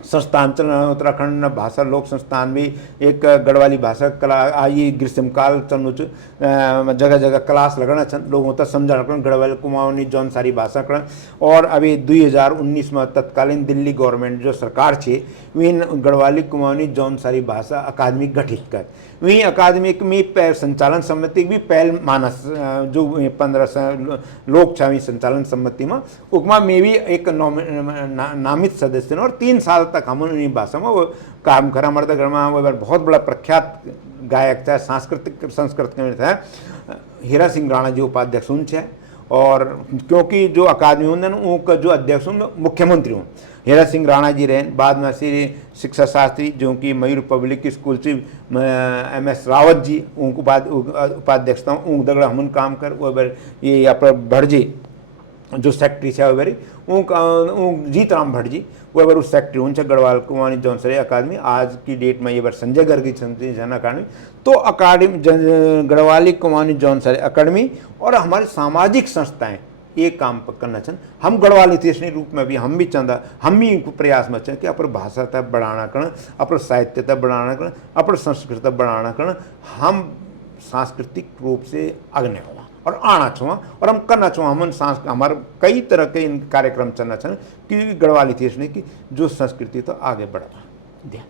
संस्थान चल रहा है, उत्तराखंड भाषा लोक संस्थान भी एक गढ़वाली भाषा कला आई ग्रीष्मकाल चलनुच जगह जगह क्लास लगना छन, लोगों तक समझा गढ़वाल कुमाऊनी जौन सारी भाषा कर। और अभी 2019 में तत्कालीन दिल्ली गवर्नमेंट जो सरकार छे इन गढ़वाली कुमाऊनी जौन सारी भाषा अकादमी गठित कर, वही अकादमी में संचालन समिति भी पहल मानस जो 15 लोग छावी संचालन समिति में उपमा में भी एक नामित सदस्य ने, और 3 साल तक हम उन्हीं भाषा में वो काम करा। हमारे घर में वो बहुत बड़ा प्रख्यात गायक था, सांस्कृतिक संस्कृत में था, हीरा सिंह राणा जी उपाध्यक्ष उनसे। और क्योंकि जो अकादमी होंगे उनका जो अध्यक्ष हूँ मुख्यमंत्री हूँ हीरा सिंह राणा जी रहे, बाद में श्री शिक्षा शास्त्री जो कि मयूर पब्लिक स्कूल से MS रावत जी उनको बाद उपाध्यक्षता उन दगड़ा हम काम कर वो ये यहाँ भटजी जो सेक्रेटरी है वो जीत राम भट्ट जी वो बार उस सेक्रेटरी उनसे गढ़वाल कुमाऊनी जौन सारी अकादमी आज की डेट में ये बार संजय गर्ग की जन अकादमी, तो अकादमी गढ़वाली कुमाऊनी जौन सारी अकादमी और हमारी सामाजिक संस्थाएं ये काम करना चाहिए। हम गढ़वाल इतिहास रूप में भी हम भी चाहता, हम भी प्रयास में चाहिए कि अपन भाषा तक बढ़ाना करना, अपन साहित्य तक बढ़ाना करना, अपन संस्कृति तक बढ़ाना करना, हम सांस्कृतिक रूप से अग्नि हुआ और आना छुआ और हम करना छुआ। हम हमारे कई तरह के इन कार्यक्रम चलना चाहिए कि गढ़वाल इतिहास ने की जो संस्कृति तो आगे बढ़ा।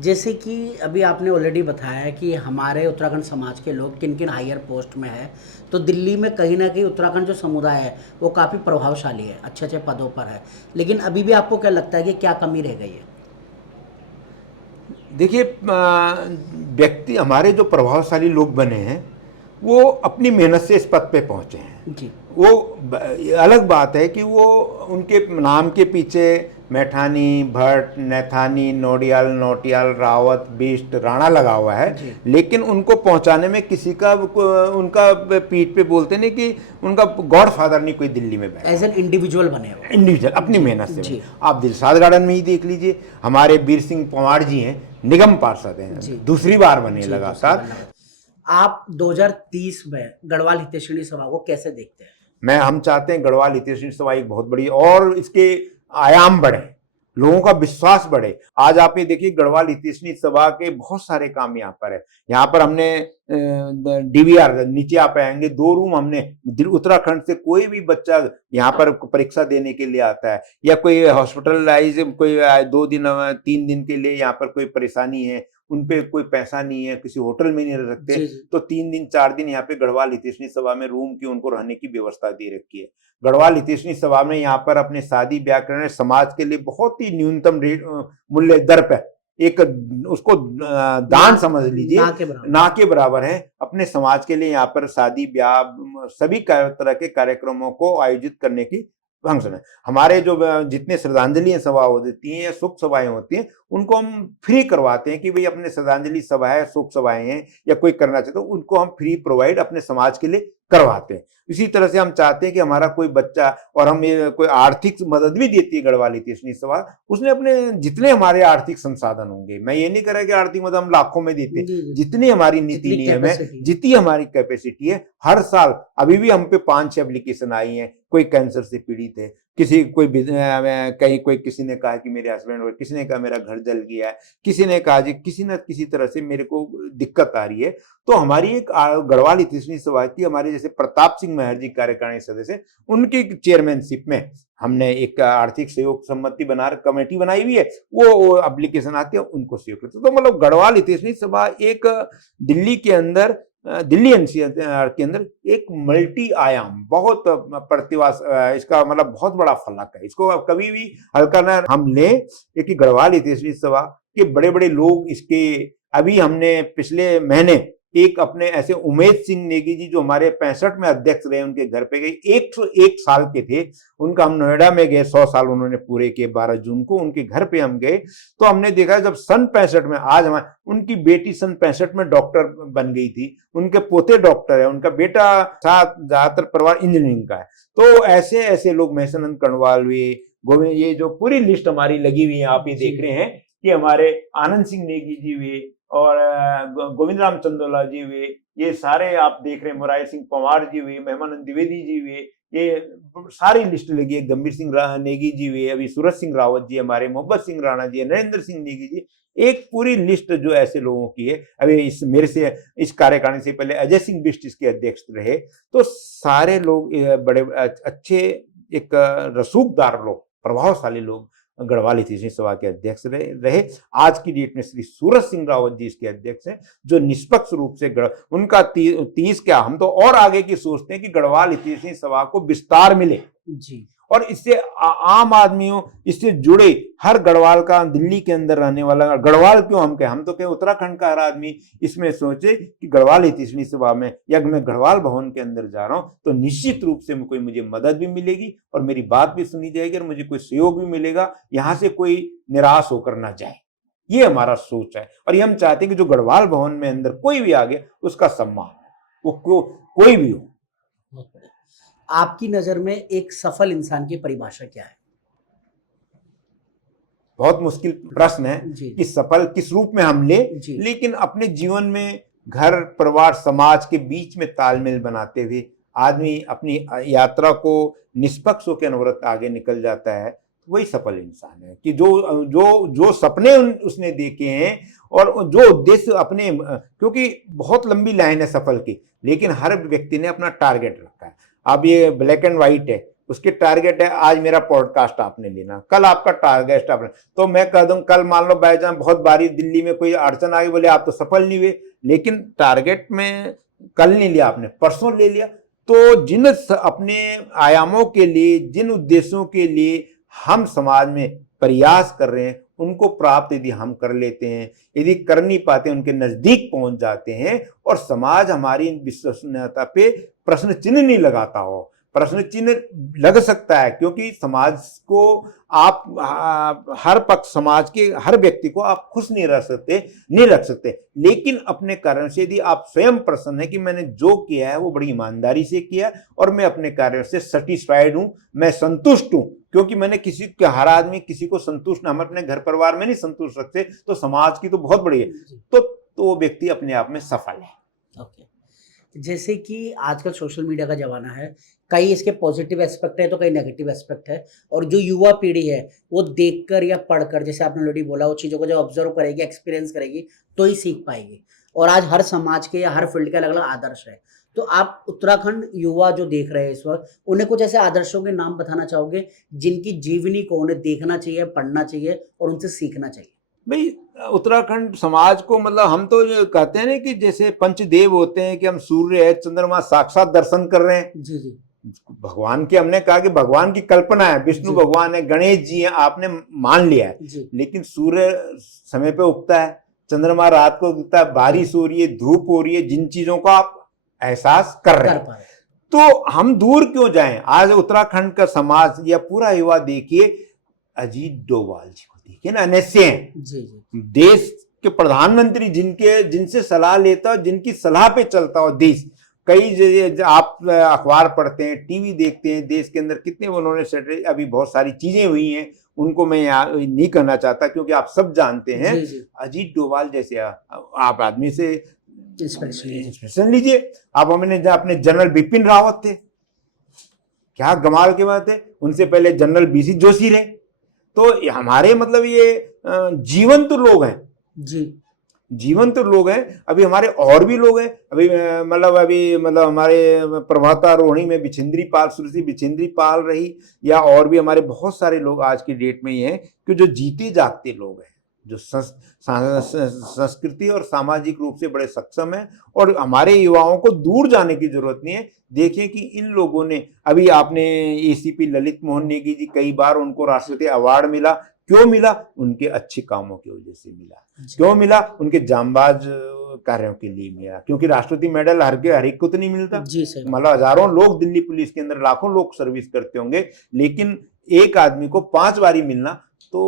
जैसे कि अभी आपने ऑलरेडी बताया कि हमारे उत्तराखंड समाज के लोग किन किन हायर पोस्ट में है, तो दिल्ली में कहीं ना कहीं उत्तराखंड जो समुदाय है वो काफ़ी प्रभावशाली है, अच्छे अच्छे पदों पर है, लेकिन अभी भी आपको क्या लगता है कि क्या कमी रह गई है? देखिए, व्यक्ति हमारे जो प्रभावशाली लोग बने हैं वो अपनी मेहनत से इस पद पे पहुंचे हैं जी। वो अलग बात है कि वो उनके नाम के पीछे मैठानी, भट्ट, नैथानी, नोडियाल, नोटियाल, रावत, बिष्ट, राणा लगा हुआ है, लेकिन उनको पहुंचाने में किसी का उनका पीठ पे बोलते नहीं कि उनका गॉड फादर नहीं कोई दिल्ली में बैठा, एज एन इंडिविजुअल बने हो, इंडिविजुअल अपनी मेहनत से। आप दिलशाद गार्डन में ही देख लीजिए, हमारे वीर सिंह पंवार जी हैं, निगम पार्षद हैं, दूसरी बार बने लगातार। आप 2030 में गढ़वाल हितैषणी सभा को कैसे देखते हैं? हम चाहते हैं गढ़वाल हितैषणी सभा एक बहुत बड़ी और इसके आयाम बढ़े, लोगों का विश्वास बढ़े। आज आप ये देखिए गढ़वाल हितैषणी सभा के बहुत सारे काम यहाँ पर है। यहाँ पर हमने DVR, नीचे आप आएंगे 2 रूम हमने, उत्तराखंड से कोई भी बच्चा यहाँ पर परीक्षा देने के लिए आता है या कोई हॉस्पिटलाइज कोई 2 दिन 3 दिन के लिए यहाँ पर कोई परेशानी है उन पे कोई पैसा नहीं है, किसी होटल में नहीं रह सकते, जी जी तो 3 दिन 4 दिन यहाँ पे गढ़वाल हितैषणी सभा में रूम की उनको रहने की व्यवस्था दे रखी है। गढ़वाल हितैषणी सभा में यहाँ पर अपने शादी ब्याह करने समाज के लिए बहुत ही न्यूनतम रेट मूल्य दर पे एक उसको दान समझ लीजिए, ना के बराबर। ना के बराबर है। अपने समाज के लिए यहाँ पर शादी ब्याह सभी तरह के कार्यक्रमों को आयोजित करने की फंक्शन है। हमारे जो जितने श्रद्धांजलि सभा होती हैं या शोक सभाएं होती हैं, उनको हम फ्री करवाते हैं कि भाई अपने श्रद्धांजलि सभा है, शोक सभाएं हैं या कोई करना चाहते हो, उनको हम फ्री प्रोवाइड अपने समाज के लिए करवाते हैं। इसी तरह से हम चाहते हैं कि हमारा कोई बच्चा, और हम ये कोई आर्थिक मदद भी देती है गढ़वाल हितैषणी सभा, उसने अपने जितने हमारे आर्थिक संसाधन होंगे, मैं ये नहीं कह रहा कि आर्थिक मदद हम लाखों में देते, जितनी हमारी नीति नियम है, जितनी हमारी कैपेसिटी है, हर साल अभी भी हम पे 5-6 एप्लीकेशन आई हैं। कोई कैंसर से पीड़ित है, किसी कोई कहीं कोई किसी ने कहा कि मेरे हस्बैंड, किसी ने कहा मेरा घर जल गया है, किसी ने कहा जी किसी न किसी तरह से मेरे को दिक्कत आ रही है। तो हमारी एक गढ़वाल हितैषणी सभा की हमारे जैसे प्रताप सिंह महर जी कार्यकारिणी सदस्य, उनकी चेयरमैनशिप में हमने एक आर्थिक सहयोग सम्मति बना कमेटी बनाई हुई है, वो एप्लीकेशन आती है उनको सहयोग करते। तो मतलब गढ़वाल हितैषणी सभा एक दिल्ली के अंदर, दिल्ली एनसीआर के अंदर एक मल्टी आयाम, बहुत प्रतिभा, इसका मतलब बहुत बड़ा फलक है। इसको कभी भी हल्का ना हम ले। एक गढ़वाल हितैषणी सभा के बड़े बड़े लोग इसके, अभी हमने पिछले महीने एक अपने ऐसे उमेश सिंह नेगी जी जो हमारे 65 में अध्यक्ष रहे, उनके घर पे गए, 101 साल के थे, उनका हम नोएडा में गए, 100 साल उन्होंने पूरे किए 12 जून को, उनके घर पे हम गए। तो हमने देखा जब सन 65 में, आज हमारे उनकी बेटी सन 65 में डॉक्टर बन गई थी, उनके पोते डॉक्टर है, उनका बेटा साथ ज्यादातर परिवार इंजीनियरिंग का है। तो ऐसे ऐसे लोग, महसानंद कर्णवाल हुए, गोविंद, ये जो पूरी लिस्ट हमारी लगी हुई है, आप ये देख रहे हैं कि हमारे आनंद सिंह नेगी जी हुए और गोविंद राम चंदोला जी हुए, ये सारे आप देख रहे हैं, मुरारी सिंह पंवार जी हुए, मेहमानंद द्विवेदी जी हुए, ये सारी लिस्ट लगी है, गंभीर सिंह नेगी जी हुए, अभी सूरज सिंह रावत जी, हमारे मोहब्बत सिंह राणा जी, नरेंद्र सिंह नेगी जी, एक पूरी लिस्ट जो ऐसे लोगों की है। अभी इस मेरे से इस कार्यकारिणी से पहले अजय सिंह बिष्ट इसके अध्यक्ष रहे। तो सारे लोग बड़े अच्छे, एक रसूखदार लोग, प्रभावशाली लोग गढ़वाल हितैषणी सभा के अध्यक्ष रहे। आज की डेट में श्री सूरज सिंह रावत जी इसके अध्यक्ष हैं, जो निष्पक्ष रूप से उनका 30 क्या, हम तो और आगे की सोचते हैं कि गढ़वाल हितैषणी सभा को विस्तार मिले जी, और इससे आम आदमियों, इससे जुड़े हर गढ़वाल का, दिल्ली के अंदर रहने वाला, गढ़वाल क्यों हम कहें, हम तो कहें उत्तराखंड का हर आदमी इसमें सोचे कि गढ़वाल हितैषणी सभा में, या मैं गढ़वाल भवन के अंदर जा रहा हूं तो निश्चित रूप से कोई मुझे मदद भी मिलेगी और मेरी बात भी सुनी जाएगी और मुझे कोई सहयोग भी मिलेगा, यहां से कोई निराश होकर ना जाए। ये हमारा सोच है, और ये हम चाहते हैं कि जो गढ़वाल भवन में अंदर कोई भी आ गया उसका सम्मान, वो कोई भी हो। आपकी नजर में एक सफल इंसान की परिभाषा क्या है? बहुत मुश्किल प्रश्न है कि सफल किस रूप में हम ले, लेकिन अपने जीवन में घर, परिवार, समाज के बीच में तालमेल बनाते हुए आदमी अपनी यात्रा को निष्पक्ष होकर अनवरत आगे निकल जाता है, वही सफल इंसान है। कि जो जो जो सपने उसने देखे हैं और जो उद्देश्य अपने, क्योंकि बहुत लंबी लाइन है सफल की, लेकिन हर व्यक्ति ने अपना टारगेट रखा है। अब ये ब्लैक एंड व्हाइट है, उसके टारगेट है आज मेरा पॉडकास्ट आपने लेना, कल आपका टारगेट आपने, तो मैं कह दूं कल मान लो बाईचांस बहुत बारिश दिल्ली में कोई अड़चन आ गई, बोले आप तो सफल नहीं हुए, लेकिन टारगेट में कल नहीं लिया आपने, परसों ले लिया। तो जिन अपने आयामों के लिए, जिन उद्देश्यों के लिए हम समाज में प्रयास कर रहे हैं, उनको प्राप्त यदि हम कर लेते हैं, यदि कर नहीं पाते, उनके नजदीक पहुंच जाते हैं और समाज हमारी विश्वसनीयता पे प्रश्न चिन्ह नहीं लगाता हो, प्रश्न चिन्ह लग सकता है, क्योंकि समाज को आप हर पक्ष, समाज के हर व्यक्ति को आप खुश नहीं रख सकते, लेकिन अपने कारण से यदि आप स्वयं प्रसन्न है कि मैंने जो किया है वो बड़ी ईमानदारी से किया और मैं अपने कार्य से सेटिस्फाइड हूं, मैं संतुष्ट हूं, क्योंकि मैंने किसी के, हर आदमी किसी को संतुष्ट, हम अपने घर परिवार में नहीं संतुष्ट रखते, तो समाज की तो बहुत बड़ी है, तो वो व्यक्ति अपने आप में सफल है। ओके, जैसे कि आजकल सोशल मीडिया का जमाना है, कई इसके पॉजिटिव एस्पेक्ट है तो कई नेगेटिव एस्पेक्ट है, और जो युवा पीढ़ी है वो देखकर या पढ़कर, जैसे आपने ऑलरेडी बोला, वो चीज़ों को जब ऑब्जर्व करेगी, एक्सपीरियंस करेगी तो ही सीख पाएगी। और आज हर समाज के या हर फील्ड के अलग अलग आदर्श है, तो आप उत्तराखंड युवा जो देख रहे हैं इस वक्त, उन्हें कुछ ऐसे आदर्शों के नाम बताना चाहोगे जिनकी जीवनी को उन्हें देखना चाहिए, पढ़ना चाहिए और उनसे सीखना चाहिए? भाई उत्तराखंड समाज को मतलब हम तो ये कहते हैं ना कि जैसे पंचदेव होते हैं कि हम सूर्य है चंद्रमा साक्षात दर्शन कर रहे हैं जी जी भगवान की। हमने कहा कि भगवान की कल्पना है, विष्णु जी। भगवान है, गणेश जी हैं, आपने मान लिया है, जी लेकिन सूर्य समय पे उगता है, चंद्रमा रात को उगता है, बारिश हो रही है, धूप हो रही है, जिन चीजों का आप एहसास कर रहे कर हैं, पा रहे हैं। तो हम दूर क्यों जाएं। आज उत्तराखंड का समाज या पूरा युवा देखिए, अजीत डोभाल जी को देखिए ना, एनएसए हैं, जी जी देश के प्रधानमंत्री जिनसे सलाह लेता हो, जिनकी सलाह पे चलता हो देश। आप अखबार पढ़ते हैं, टीवी देखते हैं, देश के अंदर कितने उन्होंने अभी बहुत सारी चीजें हुई हैं, उनको मैं यहाँ नहीं कहना चाहता क्योंकि आप सब जानते हैं। जी जी। अजीत डोभाल जैसे आप आदमी से इंस्पिरेशन इंस्पिरेशन लीजिए। आप हमने अपने जनरल बिपिन रावत थे, क्या कमाल की बात है, उनसे पहले जनरल बीसी जोशी रहे। तो हमारे मतलब ये जीवंत लोग हैं, जी जीवंत लोग हैं। अभी हमारे और भी लोग हैं, अभी हमारे प्रभाता रोहिणी में बिछिंद्री पाल, सुश्री बिछिंद्री पाल रही, या और भी हमारे बहुत सारे लोग आज की डेट में ये हैं कि जो जीते जागते लोग हैं, जो संस्कृति और सामाजिक रूप से बड़े सक्षम हैं। और हमारे युवाओं को दूर जाने की जरूरत नहीं है। देखिए कि इन लोगों ने, अभी आपने एसीपी ललित मोहन नेगी जी, कई बार उनको राष्ट्रपति अवार्ड मिला, क्यों मिला? उनके अच्छे कामों की वजह से मिला। क्यों मिला? उनके जांबाज कार्यों के लिए मिला, क्योंकि राष्ट्रपति मेडल हर एक को तो नहीं मिलता। जी सर। मतलब हजारों लोग दिल्ली पुलिस के अंदर, लाखों लोग सर्विस करते होंगे, लेकिन एक आदमी को 5 बारी मिलना तो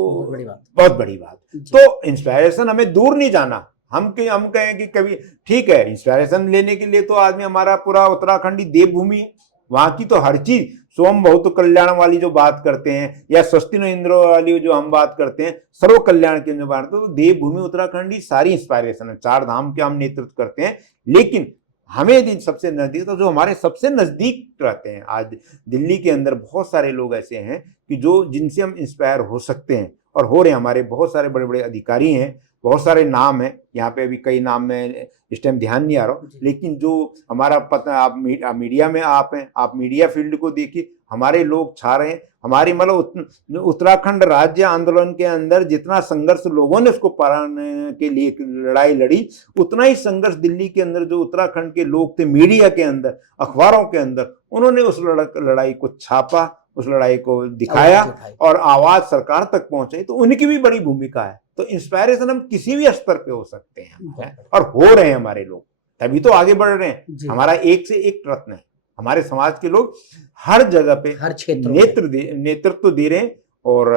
बहुत बड़ी बात। तो इंस्पायरेशन हमें दूर नहीं जाना। हम कहें कि कभी ठीक है, इंस्पायरेशन लेने के लिए तो आदमी, हमारा पूरा उत्तराखंडी देवभूमि है, वहां की तो हर चीज, सोम बहुत कल्याण वाली जो बात करते हैं, या स्वस्ति न इंद्र वाली जो हम बात करते हैं, सर्व कल्याण की जो बात, तो देवभूमि उत्तराखंड ही सारी इंस्पायरेशन है। 4 धाम के हम नेतृत्व करते हैं, लेकिन हमें यदि सबसे नजदीक, तो जो हमारे सबसे नजदीक रहते हैं, आज दिल्ली के अंदर बहुत सारे लोग ऐसे हैं कि जो जिनसे हम इंस्पायर हो सकते हैं और हो रहे हैं। हमारे बहुत सारे बड़े बड़े अधिकारी हैं, बहुत सारे नाम हैं यहाँ पे, अभी कई नाम में इस टाइम ध्यान नहीं आ रहा, लेकिन जो हमारा पता, आप मीडिया में आप हैं, आप मीडिया फील्ड को देखिए, हमारे लोग छा रहे हैं। हमारी मतलब उत्तराखंड राज्य आंदोलन के अंदर जितना संघर्ष लोगों ने उसको पाने के लिए लड़ाई लड़ी, उतना ही संघर्ष दिल्ली के अंदर जो उत्तराखंड के लोग थे, मीडिया के अंदर, अखबारों के अंदर, उन्होंने उस लड़ाई को छापा, उस लड़ाई को दिखाया और आवाज सरकार तक पहुंचाई। तो उनकी भी बड़ी भूमिका है। तो इंस्पायरेशन हम किसी भी स्तर पे हो सकते हैं, और हो रहे हैं हमारे लोग, तभी तो आगे बढ़ रहे हैं। हमारा एक से एक रत्न है, हमारे समाज के लोग हर जगह पे, हर क्षेत्र नेतृत्व दे रहे हैं, और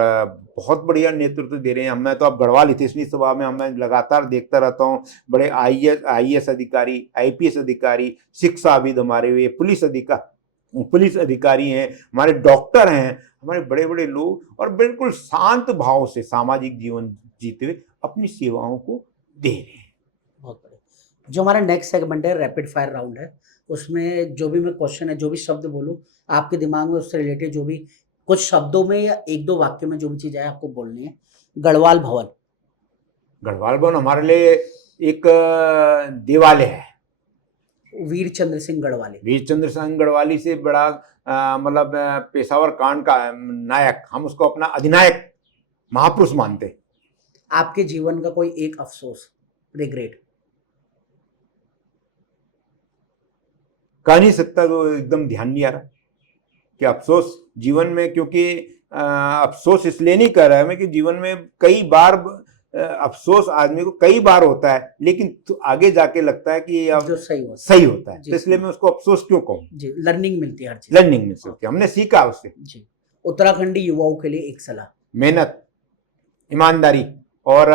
बहुत बढ़िया नेतृत्व दे रहे हैं। मैं तो अब गढ़वाल इतिश्री सभा में मैं लगातार देखता रहता हूँ, बड़े आईएएस अधिकारी, आईपीएस अधिकारी, शिक्षाविद हमारे हुए, पुलिस अधिकारी हैं, हमारे डॉक्टर हैं, हमारे बड़े बड़े लोग, और बिल्कुल शांत भाव से सामाजिक जीवन जीते हुए अपनी सेवाओं को दे रहे हैं। बहुत बढ़िया। जो हमारा नेक्स्ट सेगमेंट है, रैपिड फायर राउंड है, उसमें जो भी मैं क्वेश्चन है, जो भी शब्द बोलूं, आपके दिमाग में उससे रिलेटेड जो भी कुछ शब्दों में या 1-2 वाक्य में जो भी चीज आए आपको बोलनी है। गढ़वाल भवन। गढ़वाल भवन हमारे लिए एक देवालय है। वीर चंद्र सिंह गढ़वाली। वीर चंद्र सिंह गढ़वाली से बड़ा मतलब पेशावर कांड का नायक, हम उसको अपना अधिनायक, महापुरुष मानते। आपके जीवन का कोई एक अफसोस, रिग्रेट? कह नहीं सकता, तो एकदम ध्यान नहीं आ रहा कि अफसोस जीवन में, क्योंकि अफसोस इसलिए नहीं कर रहा है मैं कि जीवन में कई बार अफसोस आदमी को कई बार होता है, लेकिन तो आगे जाके लगता है कि अब जो सही होता है, तो इसलिए मैं उसको अफसोस क्यों कहूँ। जी, लर्निंग मिलती है, हर चीज लर्निंग मिलती है, हमने सीखा उससे। जी। उत्तराखंडी युवाओं के लिए एक सलाह? मेहनत, ईमानदारी, और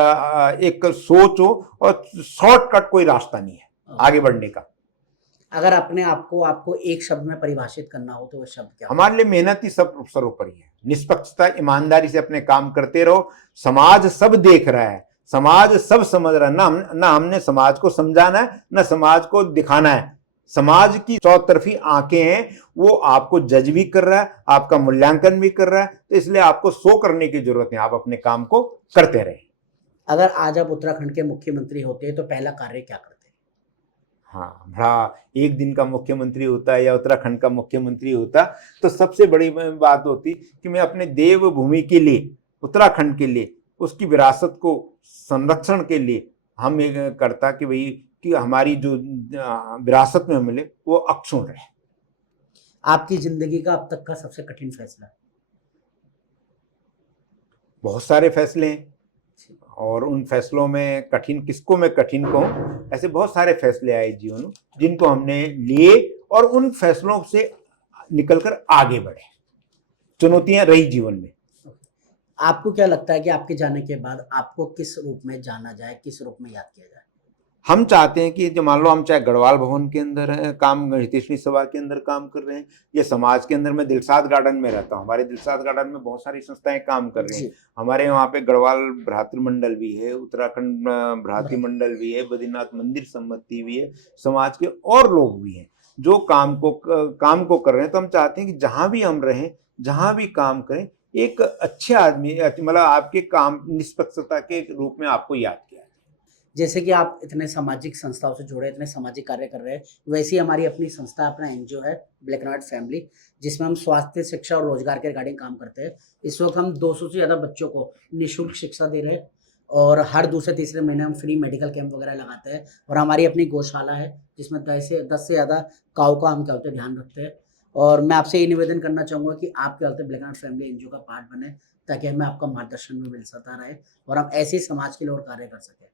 एक सोच हो, और शॉर्टकट कोई रास्ता नहीं है आगे बढ़ने का। अगर अपने आपको एक शब्द में परिभाषित करना हो तो वो शब्द क्या? हमारे लिए मेहनत ही सब सर्वोपरि है। निष्पक्षता, ईमानदारी से अपने काम करते रहो। समाज सब देख रहा है, समाज सब समझ रहा है, ना हमने समाज को समझाना है, ना समाज को दिखाना है। समाज की चौतरफी आंखें हैं, वो आपको जज भी कर रहा है, आपका मूल्यांकन भी कर रहा है, तो इसलिए आपको सो करने की जरूरत नहीं, आप अपने काम को करते रहे। अगर आज आप उत्तराखंड के मुख्यमंत्री होते तो पहला कार्य क्या करते? हाँ, बड़ा एक दिन का मुख्यमंत्री होता है या उत्तराखंड का मुख्यमंत्री होता, तो सबसे बड़ी बात होती कि मैं अपने देवभूमि के लिए, उत्तराखंड के लिए, उसकी विरासत को संरक्षण के लिए हम एक करता कि भाई कि हमारी जो विरासत में मिले वो अक्षुण्ण रहे। आपकी जिंदगी का अब तक का सबसे कठिन फैसला? बहुत सारे फैसले हैं और उन फैसलों में कठिन किसको मैं कठिन कहूँ, ऐसे बहुत सारे फैसले आए जीवन में जिनको हमने लिए और उन फैसलों से निकलकर आगे बढ़े। चुनौतियां रही जीवन में। आपको क्या लगता है कि आपके जाने के बाद आपको किस रूप में जाना जाए, किस रूप में याद किया जाए? हम चाहते हैं कि जो मान लो हम चाहे गढ़वाल भवन के अंदर है काम, हितैषणी सभा के अंदर काम कर रहे हैं या समाज के अंदर, मैं दिलसाद गार्डन में रहता हूँ, हमारे दिलसाद गार्डन में बहुत सारी संस्थाएं काम कर रही हैं। हमारे वहाँ पे गढ़वाल भ्रातृमंडल भी है, उत्तराखंड भ्रातृमंडल भी है, बद्रीनाथ मंदिर सम्मति भी है, समाज के और लोग भी हैं जो काम को कर रहे हैं। तो हम चाहते हैं कि जहाँ भी हम रहें, जहाँ भी काम करें, एक अच्छे आदमी मतलब आपके काम निष्पक्षता के रूप में आपको याद किया। जैसे कि आप इतने सामाजिक संस्थाओं से जुड़े, इतने सामाजिक कार्य कर रहे हैं, वैसे ही हमारी अपनी संस्था, अपना एनजीओ है ब्लैक एंड व्हाइट फैमिली, जिसमें हम स्वास्थ्य, शिक्षा और रोजगार के रिगार्डिंग काम करते हैं। इस वक्त हम 200 से ज़्यादा बच्चों को निःशुल्क शिक्षा दे रहे हैं और हर दूसरे तीसरे महीने हम फ्री मेडिकल कैंप वगैरह लगाते हैं। और हमारी अपनी गौशाला है जिसमें 10 से ज़्यादा काऊ का हम क्या होते हैं ध्यान रखते हैं। और मैं आपसे ये निवेदन करना चाहूँगा कि आप क्या होते हैं black and white family NGO का पार्ट बने, ताकि हमें आपका मार्गदर्शन में मिल सकता रहे और हम ऐसे ही समाज के लिए और कार्य कर सकें।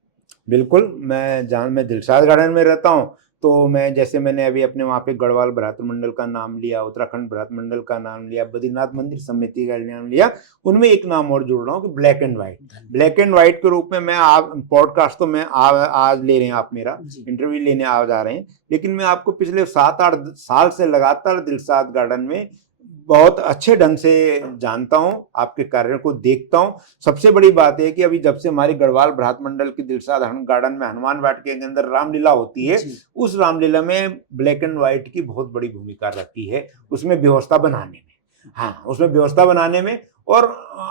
बिल्कुल, मैं दिलशाद गार्डन में रहता हूँ, तो मैं जैसे मैंने अभी अपने वहाँ पे गढ़वाल भ्रातृमंडल का नाम लिया, उत्तराखंड भ्रातृमंडल का नाम लिया, बद्रीनाथ मंदिर समिति का नाम लिया, उनमें एक नाम और जोड़ रहा हूँ कि ब्लैक एंड व्हाइट के रूप में मैं आप पॉडकास्ट तो मैं आज ले रहे हैं, आप मेरा इंटरव्यू लेने आ जा रहे हैं, लेकिन मैं आपको पिछले 7-8 साल से लगातार दिलशाद गार्डन में बहुत अच्छे ढंग से जानता हूं, आपके कार्यों को देखता हूं। सबसे बड़ी बात है कि अभी जब से हमारी गढ़वाल भ्रात मंडल की दिलशाद गार्डन में हनुमान वाटिका के अंदर रामलीला होती है, उस रामलीला में ब्लैक एंड व्हाइट की बहुत बड़ी भूमिका रहती है, उसमें व्यवस्था बनाने में। हाँ, उसमें व्यवस्था बनाने में। और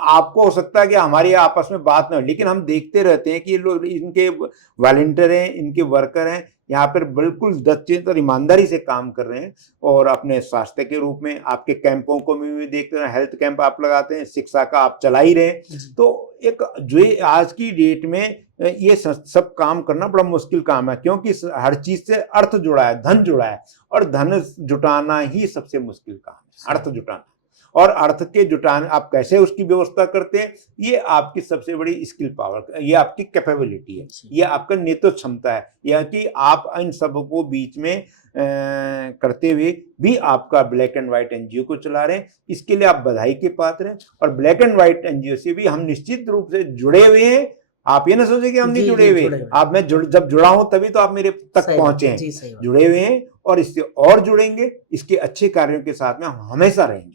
आपको हो सकता है कि हमारी आपस में बात ना हो, लेकिन हम देखते रहते हैं कि ये लोग, इनके वॉलंटियर हैं, इनके वर्कर हैं, यहाँ पर बिल्कुल दक्षिण और ईमानदारी से काम कर रहे हैं। और अपने स्वास्थ्य के रूप में आपके कैंपों को भी देखते हैं, हेल्थ कैंप आप लगाते हैं, शिक्षा का आप चला ही रहे हैं। तो एक जो आज की डेट में ये सब काम करना बड़ा मुश्किल काम है, क्योंकि हर चीज से अर्थ जुड़ा है, धन जुड़ा है, और धन जुटाना ही सबसे मुश्किल काम है, अर्थ जुटाना। और अर्थ के जुटाने आप कैसे उसकी व्यवस्था करते हैं, ये आपकी सबसे बड़ी स्किल पावर, ये आपकी कैपेबिलिटी है, ये आपका नेतृत्व क्षमता है, यह कि आप इन सबको बीच में करते हुए भी आपका ब्लैक एंड व्हाइट एनजीओ को चला रहे हैं। इसके लिए आप बधाई के पात्र हैं। और ब्लैक एंड व्हाइट एनजीओ से भी हम निश्चित रूप से जुड़े हुए हैं। आप ये ना सोचे कि हम नहीं जुड़े हुए, आप मैं जब जुड़ा हूं तभी तो आप मेरे तक पहुंचे हैं। जुड़े हुए हैं और इससे और जुड़ेंगे, इसके अच्छे कार्यों के साथ में हम हमेशा रहेंगे।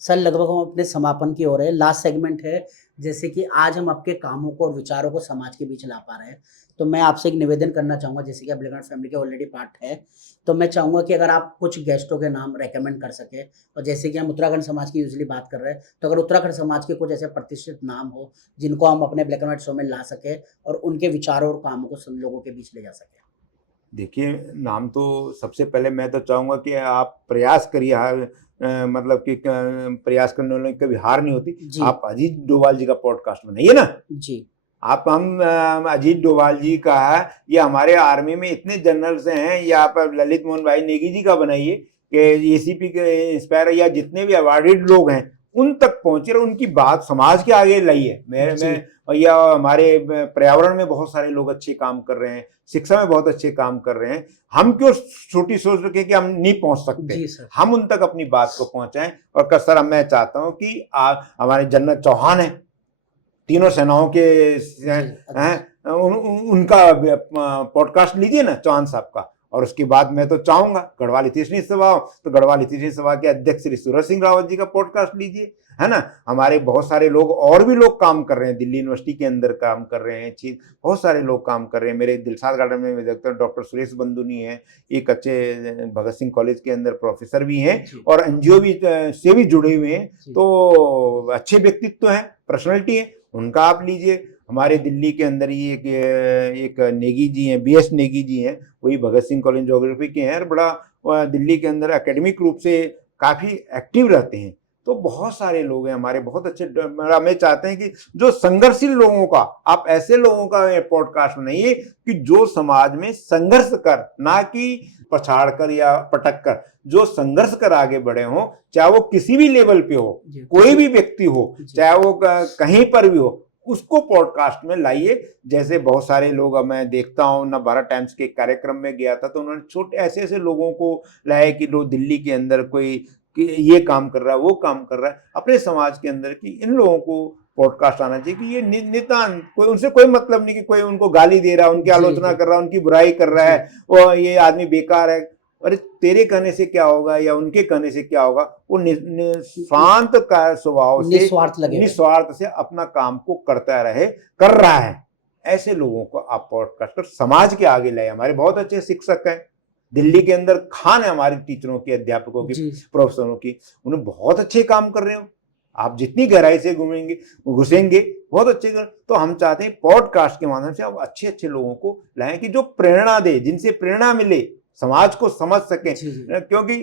सर, लगभग हम अपने समापन की ओर है, लास्ट सेगमेंट है। जैसे कि आज हम आपके कामों को और विचारों को समाज के बीच ला पा रहे हैं, तो मैं आपसे एक निवेदन करना चाहूँगा, जैसे कि आप ब्लैक एंड व्हाइट फैमिली के ऑलरेडी पार्ट है, तो मैं चाहूँगा कि अगर आप कुछ गेस्टों के नाम रेकमेंड कर सके, और जैसे कि हम उत्तराखंड समाज की यूजली बात कर रहे हैं, तो अगर उत्तराखंड समाज के कुछ ऐसे प्रतिष्ठित नाम हो जिनको हम अपने ब्लैक एंड व्हाइट शो में ला सके और उनके विचारों और कामों को सब लोगों के बीच ले जा सके। देखिए, नाम तो सबसे पहले मैं तो चाहूँगा कि आप प्रयास करिए, मतलब कि प्रयास करने वालों की कभी हार नहीं होती। आप अजीत डोभाल जी का पॉडकास्ट बनाइए ना जी। आप हम अजीत डोभाल जी का है, ये हमारे आर्मी में इतने जनरल्स हैं, या आप ललित मोहन भाई नेगी जी का बनाइए कि एसीपी के इंस्पायर या जितने भी अवार्डेड लोग हैं उन तक पहुंचे और उनकी बात समाज के आगे लाइए। मैं या हमारे पर्यावरण में बहुत सारे लोग अच्छे काम कर रहे हैं, शिक्षा में बहुत अच्छे काम कर रहे हैं। हम क्यों छोटी सोच रखें कि हम नहीं पहुंच सकते, हम उन तक अपनी बात को पहुंचाएं। और सर, मैं चाहता हूं कि हमारे जनरल चौहान है, तीनों सेनाओं के हैं, उनका पॉडकास्ट लीजिए ना, चौहान साहब का। और उसके बाद मैं तो चाहूंगा गढ़वाल हितैषणी सभा, तो गढ़वाल हितैषणी सभा के अध्यक्ष श्री सूरज सिंह रावत जी का पॉडकास्ट लीजिए, है ना। हमारे बहुत सारे लोग और भी लोग काम कर रहे हैं, दिल्ली यूनिवर्सिटी के अंदर काम कर रहे हैं, बहुत सारे लोग काम कर रहे हैं। मेरे दिलशाद गार्डन में डॉक्टर सुरेश बंदुनी है, एक अच्छे भगत सिंह कॉलेज के अंदर प्रोफेसर भी हैं और एनजीओ भी से भी जुड़े हुए हैं। तो अच्छे व्यक्तित्व हैं, पर्सनैलिटी है, उनका आप लीजिए। हमारे दिल्ली के अंदर ही एक नेगी जी हैं, बीएस नेगी जी हैं, वही भगत सिंह कॉलेज ज्योग्राफी के हैं और बड़ा दिल्ली के अंदर एकेडमिक रूप से काफ़ी एक्टिव रहते हैं। तो बहुत सारे लोग हैं हमारे बहुत अच्छे, हमें चाहते हैं कि जो संघर्षशील लोगों का, आप ऐसे लोगों का पॉडकास्ट बनाइए कि जो समाज में संघर्ष कर, ना कि पछाड़ कर या पटक कर, जो संघर्ष कर आगे बढ़े हों, चाहे वो किसी भी लेवल पे हो, कोई भी व्यक्ति हो, चाहे वो कहीं पर भी हो, उसको पॉडकास्ट में लाइए। जैसे बहुत सारे लोग, अब मैं देखता हूँ ना, भारत टाइम्स के कार्यक्रम में गया था तो उन्होंने छोटे ऐसे ऐसे लोगों को लाए कि लोग दिल्ली के अंदर कोई कि ये काम कर रहा है, वो काम कर रहा है, अपने समाज के अंदर कि इन लोगों को पॉडकास्ट आना चाहिए कि ये नितान कोई उनसे कोई मतलब नहीं कि कोई उनको गाली दे रहा है, उनकी आलोचना कर रहा है, उनकी बुराई कर रहा है, और ये आदमी बेकार है। अरे तेरे कहने से क्या होगा या उनके कहने से क्या होगा, वो शांत का स्वभाव से निस्वार्थ से अपना काम को करता रहे, कर रहा है। ऐसे लोगों को आप पॉडकास्ट कर समाज के आगे लाए। हमारे बहुत अच्छे शिक्षक हैं दिल्ली के अंदर, खान है हमारे टीचरों की, अध्यापकों की, प्रोफेसरों की, उन्हें बहुत अच्छे काम कर रहे हो। आप जितनी गहराई से घुसेंगे बहुत अच्छे तो हम चाहते हैं पॉडकास्ट के माध्यम से आप अच्छे अच्छे लोगों को लाएं कि जो प्रेरणा दे, जिनसे प्रेरणा मिले, समाज को समझ सकें। क्योंकि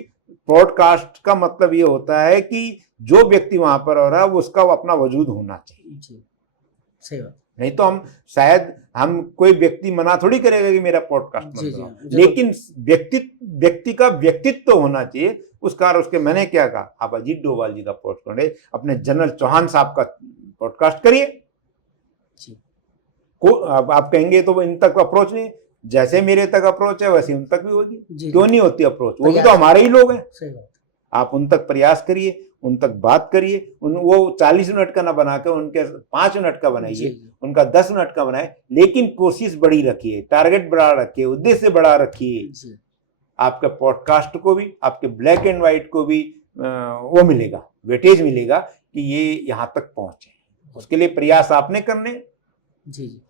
पॉडकास्ट का मतलब ये होता है कि जो व्यक्ति वहां पर हो रहा है उसका अपना वजूद होना चाहिए। सही बात। नहीं तो हम कोई व्यक्ति मना थोड़ी करेगा कि मेरा पॉडकास्ट मत बनाओ, लेकिन व्यक्ति का व्यक्तित्व तो होना चाहिए। उस कारण उसके मैंने क्या कहा, आप अजीत डोभाल जी का पॉडकास्ट, अपने जनरल चौहान साहब का पॉडकास्ट करिए। आप कहेंगे तो इन तक अप्रोच नहीं, जैसे मेरे तक अप्रोच है वैसे उन तक भी होगी, क्यों नहीं होती अप्रोच, वो भी तो हमारे ही लोग हैं। आप उन तक प्रयास करिए, उन तक बात करिए, वो 40 मिनट का ना बनाकर उनके 5 मिनट का बनाइए, उनका 10 मिनट का बनाए, लेकिन कोशिश बड़ी रखिए, टारगेट बड़ा रखिए, उद्देश्य बड़ा रखिए। आपके पॉडकास्ट को भी, आपके ब्लैक एंड व्हाइट को भी वो मिलेगा, वेटेज मिलेगा कि ये यहाँ तक पहुंचे। उसके लिए प्रयास आपने करने। जी जी,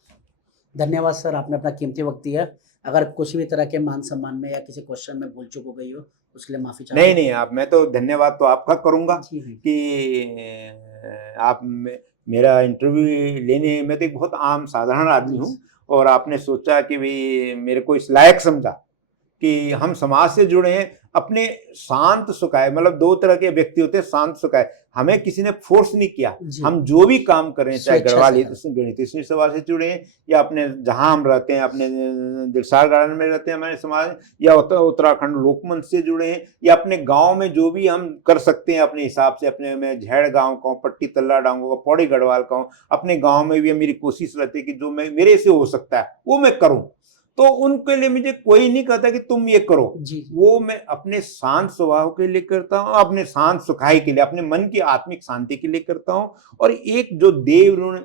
धन्यवाद सर, आपने अपना कीमती वक्त दिया। अगर कुछ भी तरह के मान सम्मान में या किसी क्वेश्चन में भूल चूक हो गई हो उसके लिए माफी चाहूंगा। नहीं, आप, मैं तो धन्यवाद तो आपका करूंगा कि आप मेरा इंटरव्यू लेने में तो एक बहुत आम साधारण आदमी हूँ, और आपने सोचा कि भाई मेरे को इस लायक समझा कि हम समाज से जुड़े हैं, अपने शांत सुखाए, मतलब 2 तरह के व्यक्ति होते हैं, शांत सुखाए। हमें किसी ने फोर्स नहीं किया, हम जो भी काम कर रहे हैं, चाहे गणित सभा से जुड़े हैं या अपने जहां हम रहते हैं, अपने दिलसार गार्डन में रहते हैं हमारे समाज, या उत्तराखंड लोकमंच से जुड़े हैं, या अपने गांव में जो भी हम कर सकते हैं अपने हिसाब से, अपने में झेड़ गांव का, पट्टी तल्ला डांगो का, पौड़ी गढ़वाल का, अपने गाँव में भी मेरी कोशिश रहती है कि जो मेरे से हो सकता है वो मैं करूँ। तो उनके लिए मुझे कोई नहीं कहता कि तुम ये करो, वो मैं अपने शांत स्वभाव के लिए करता हूँ, अपने शांत सुखाई के लिए, अपने मन की आत्मिक शांति के लिए करता हूँ। और एक जो देव ऋण,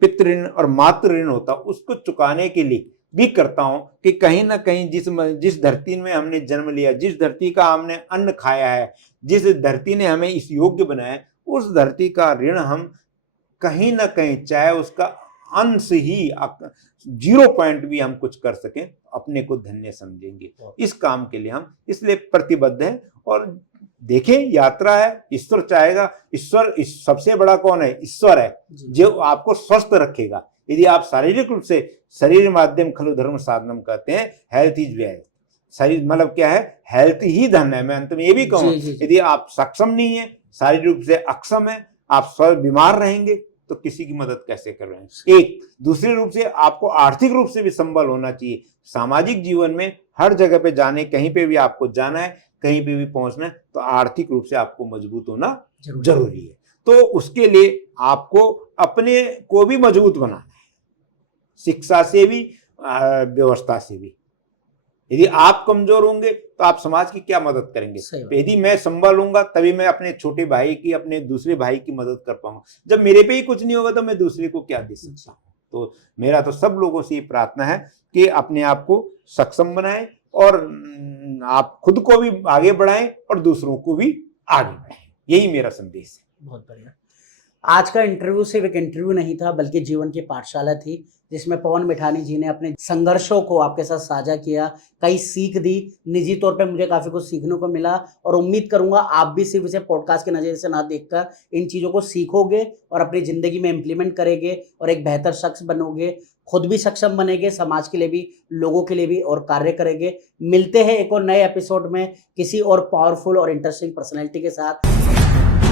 पितृ ऋण और मातृ ऋण होता है उसको चुकाने के लिए भी करता हूँ कि कहीं ना कहीं जिस धरती में हमने जन्म लिया, जिस धरती का हमने अन्न खाया है, जिस धरती ने हमें इस योग्य बनाया, उस धरती का ऋण हम कहीं ना कहीं, चाहे उसका अंश ही 0 पॉइंट भी हम कुछ कर सकें, अपने को धन्य समझेंगे। इस काम के लिए हम इसलिए प्रतिबद्ध हैं। और देखें, यात्रा है, ईश्वर चाहेगा। ईश्वर सबसे बड़ा कौन है? ईश्वर है जो आपको स्वस्थ रखेगा। यदि आप शारीरिक रूप से, शरीर माध्यम खलु धर्म साधनम कहते हैं, हेल्थ इज वेल्थ। शरीर मतलब क्या है? हेल्थ ही धन है। मैं अंत में ये भी कहूँ, यदि आप सक्षम नहीं है, शारीरिक रूप से अक्षम है, आप स्वयं बीमार रहेंगे तो किसी की मदद कैसे कर रहे हैं? एक दूसरे रूप से आपको आर्थिक रूप से भी संबल होना चाहिए। सामाजिक जीवन में हर जगह पे जाने, कहीं पे भी आपको जाना है, कहीं पे भी पहुंचना है, तो आर्थिक रूप से आपको मजबूत होना जरूरी है। तो उसके लिए आपको अपने को भी मजबूत बनाना है, शिक्षा से भी, व्यवस्था से भी। यदि आप कमजोर होंगे तो आप समाज की क्या मदद करेंगे? यदि मैं संबल लूंगा तभी मैं अपने छोटे भाई की, अपने दूसरे भाई की मदद कर पाऊंगा। जब मेरे पे ही कुछ नहीं होगा तो मैं दूसरे को क्या दे सकता हूँ? तो मेरा तो सब लोगों से ये प्रार्थना है कि अपने आप को सक्षम बनाएं और आप खुद को भी आगे बढ़ाएं और दूसरों को भी आगे बढ़ाएं। यही मेरा संदेश है। बहुत बढ़िया। आज का इंटरव्यू सिर्फ एक इंटरव्यू नहीं था, बल्कि जीवन की पाठशाला थी, जिसमें पवन मिठानी जी ने अपने संघर्षों को आपके साथ साझा किया, कई सीख दी। निजी तौर पे मुझे काफ़ी कुछ सीखने को मिला, और उम्मीद करूंगा आप भी सिर्फ इसे पॉडकास्ट के नज़रिए से ना देखकर इन चीज़ों को सीखोगे और अपनी ज़िंदगी में इम्प्लीमेंट करेंगे और एक बेहतर शख्स बनोगे, खुद भी सक्षम बनेंगे, समाज के लिए भी, लोगों के लिए भी, और कार्य करेंगे। मिलते हैं एक और नए एपिसोड में किसी और पावरफुल और इंटरेस्टिंग पर्सनैलिटी के साथ।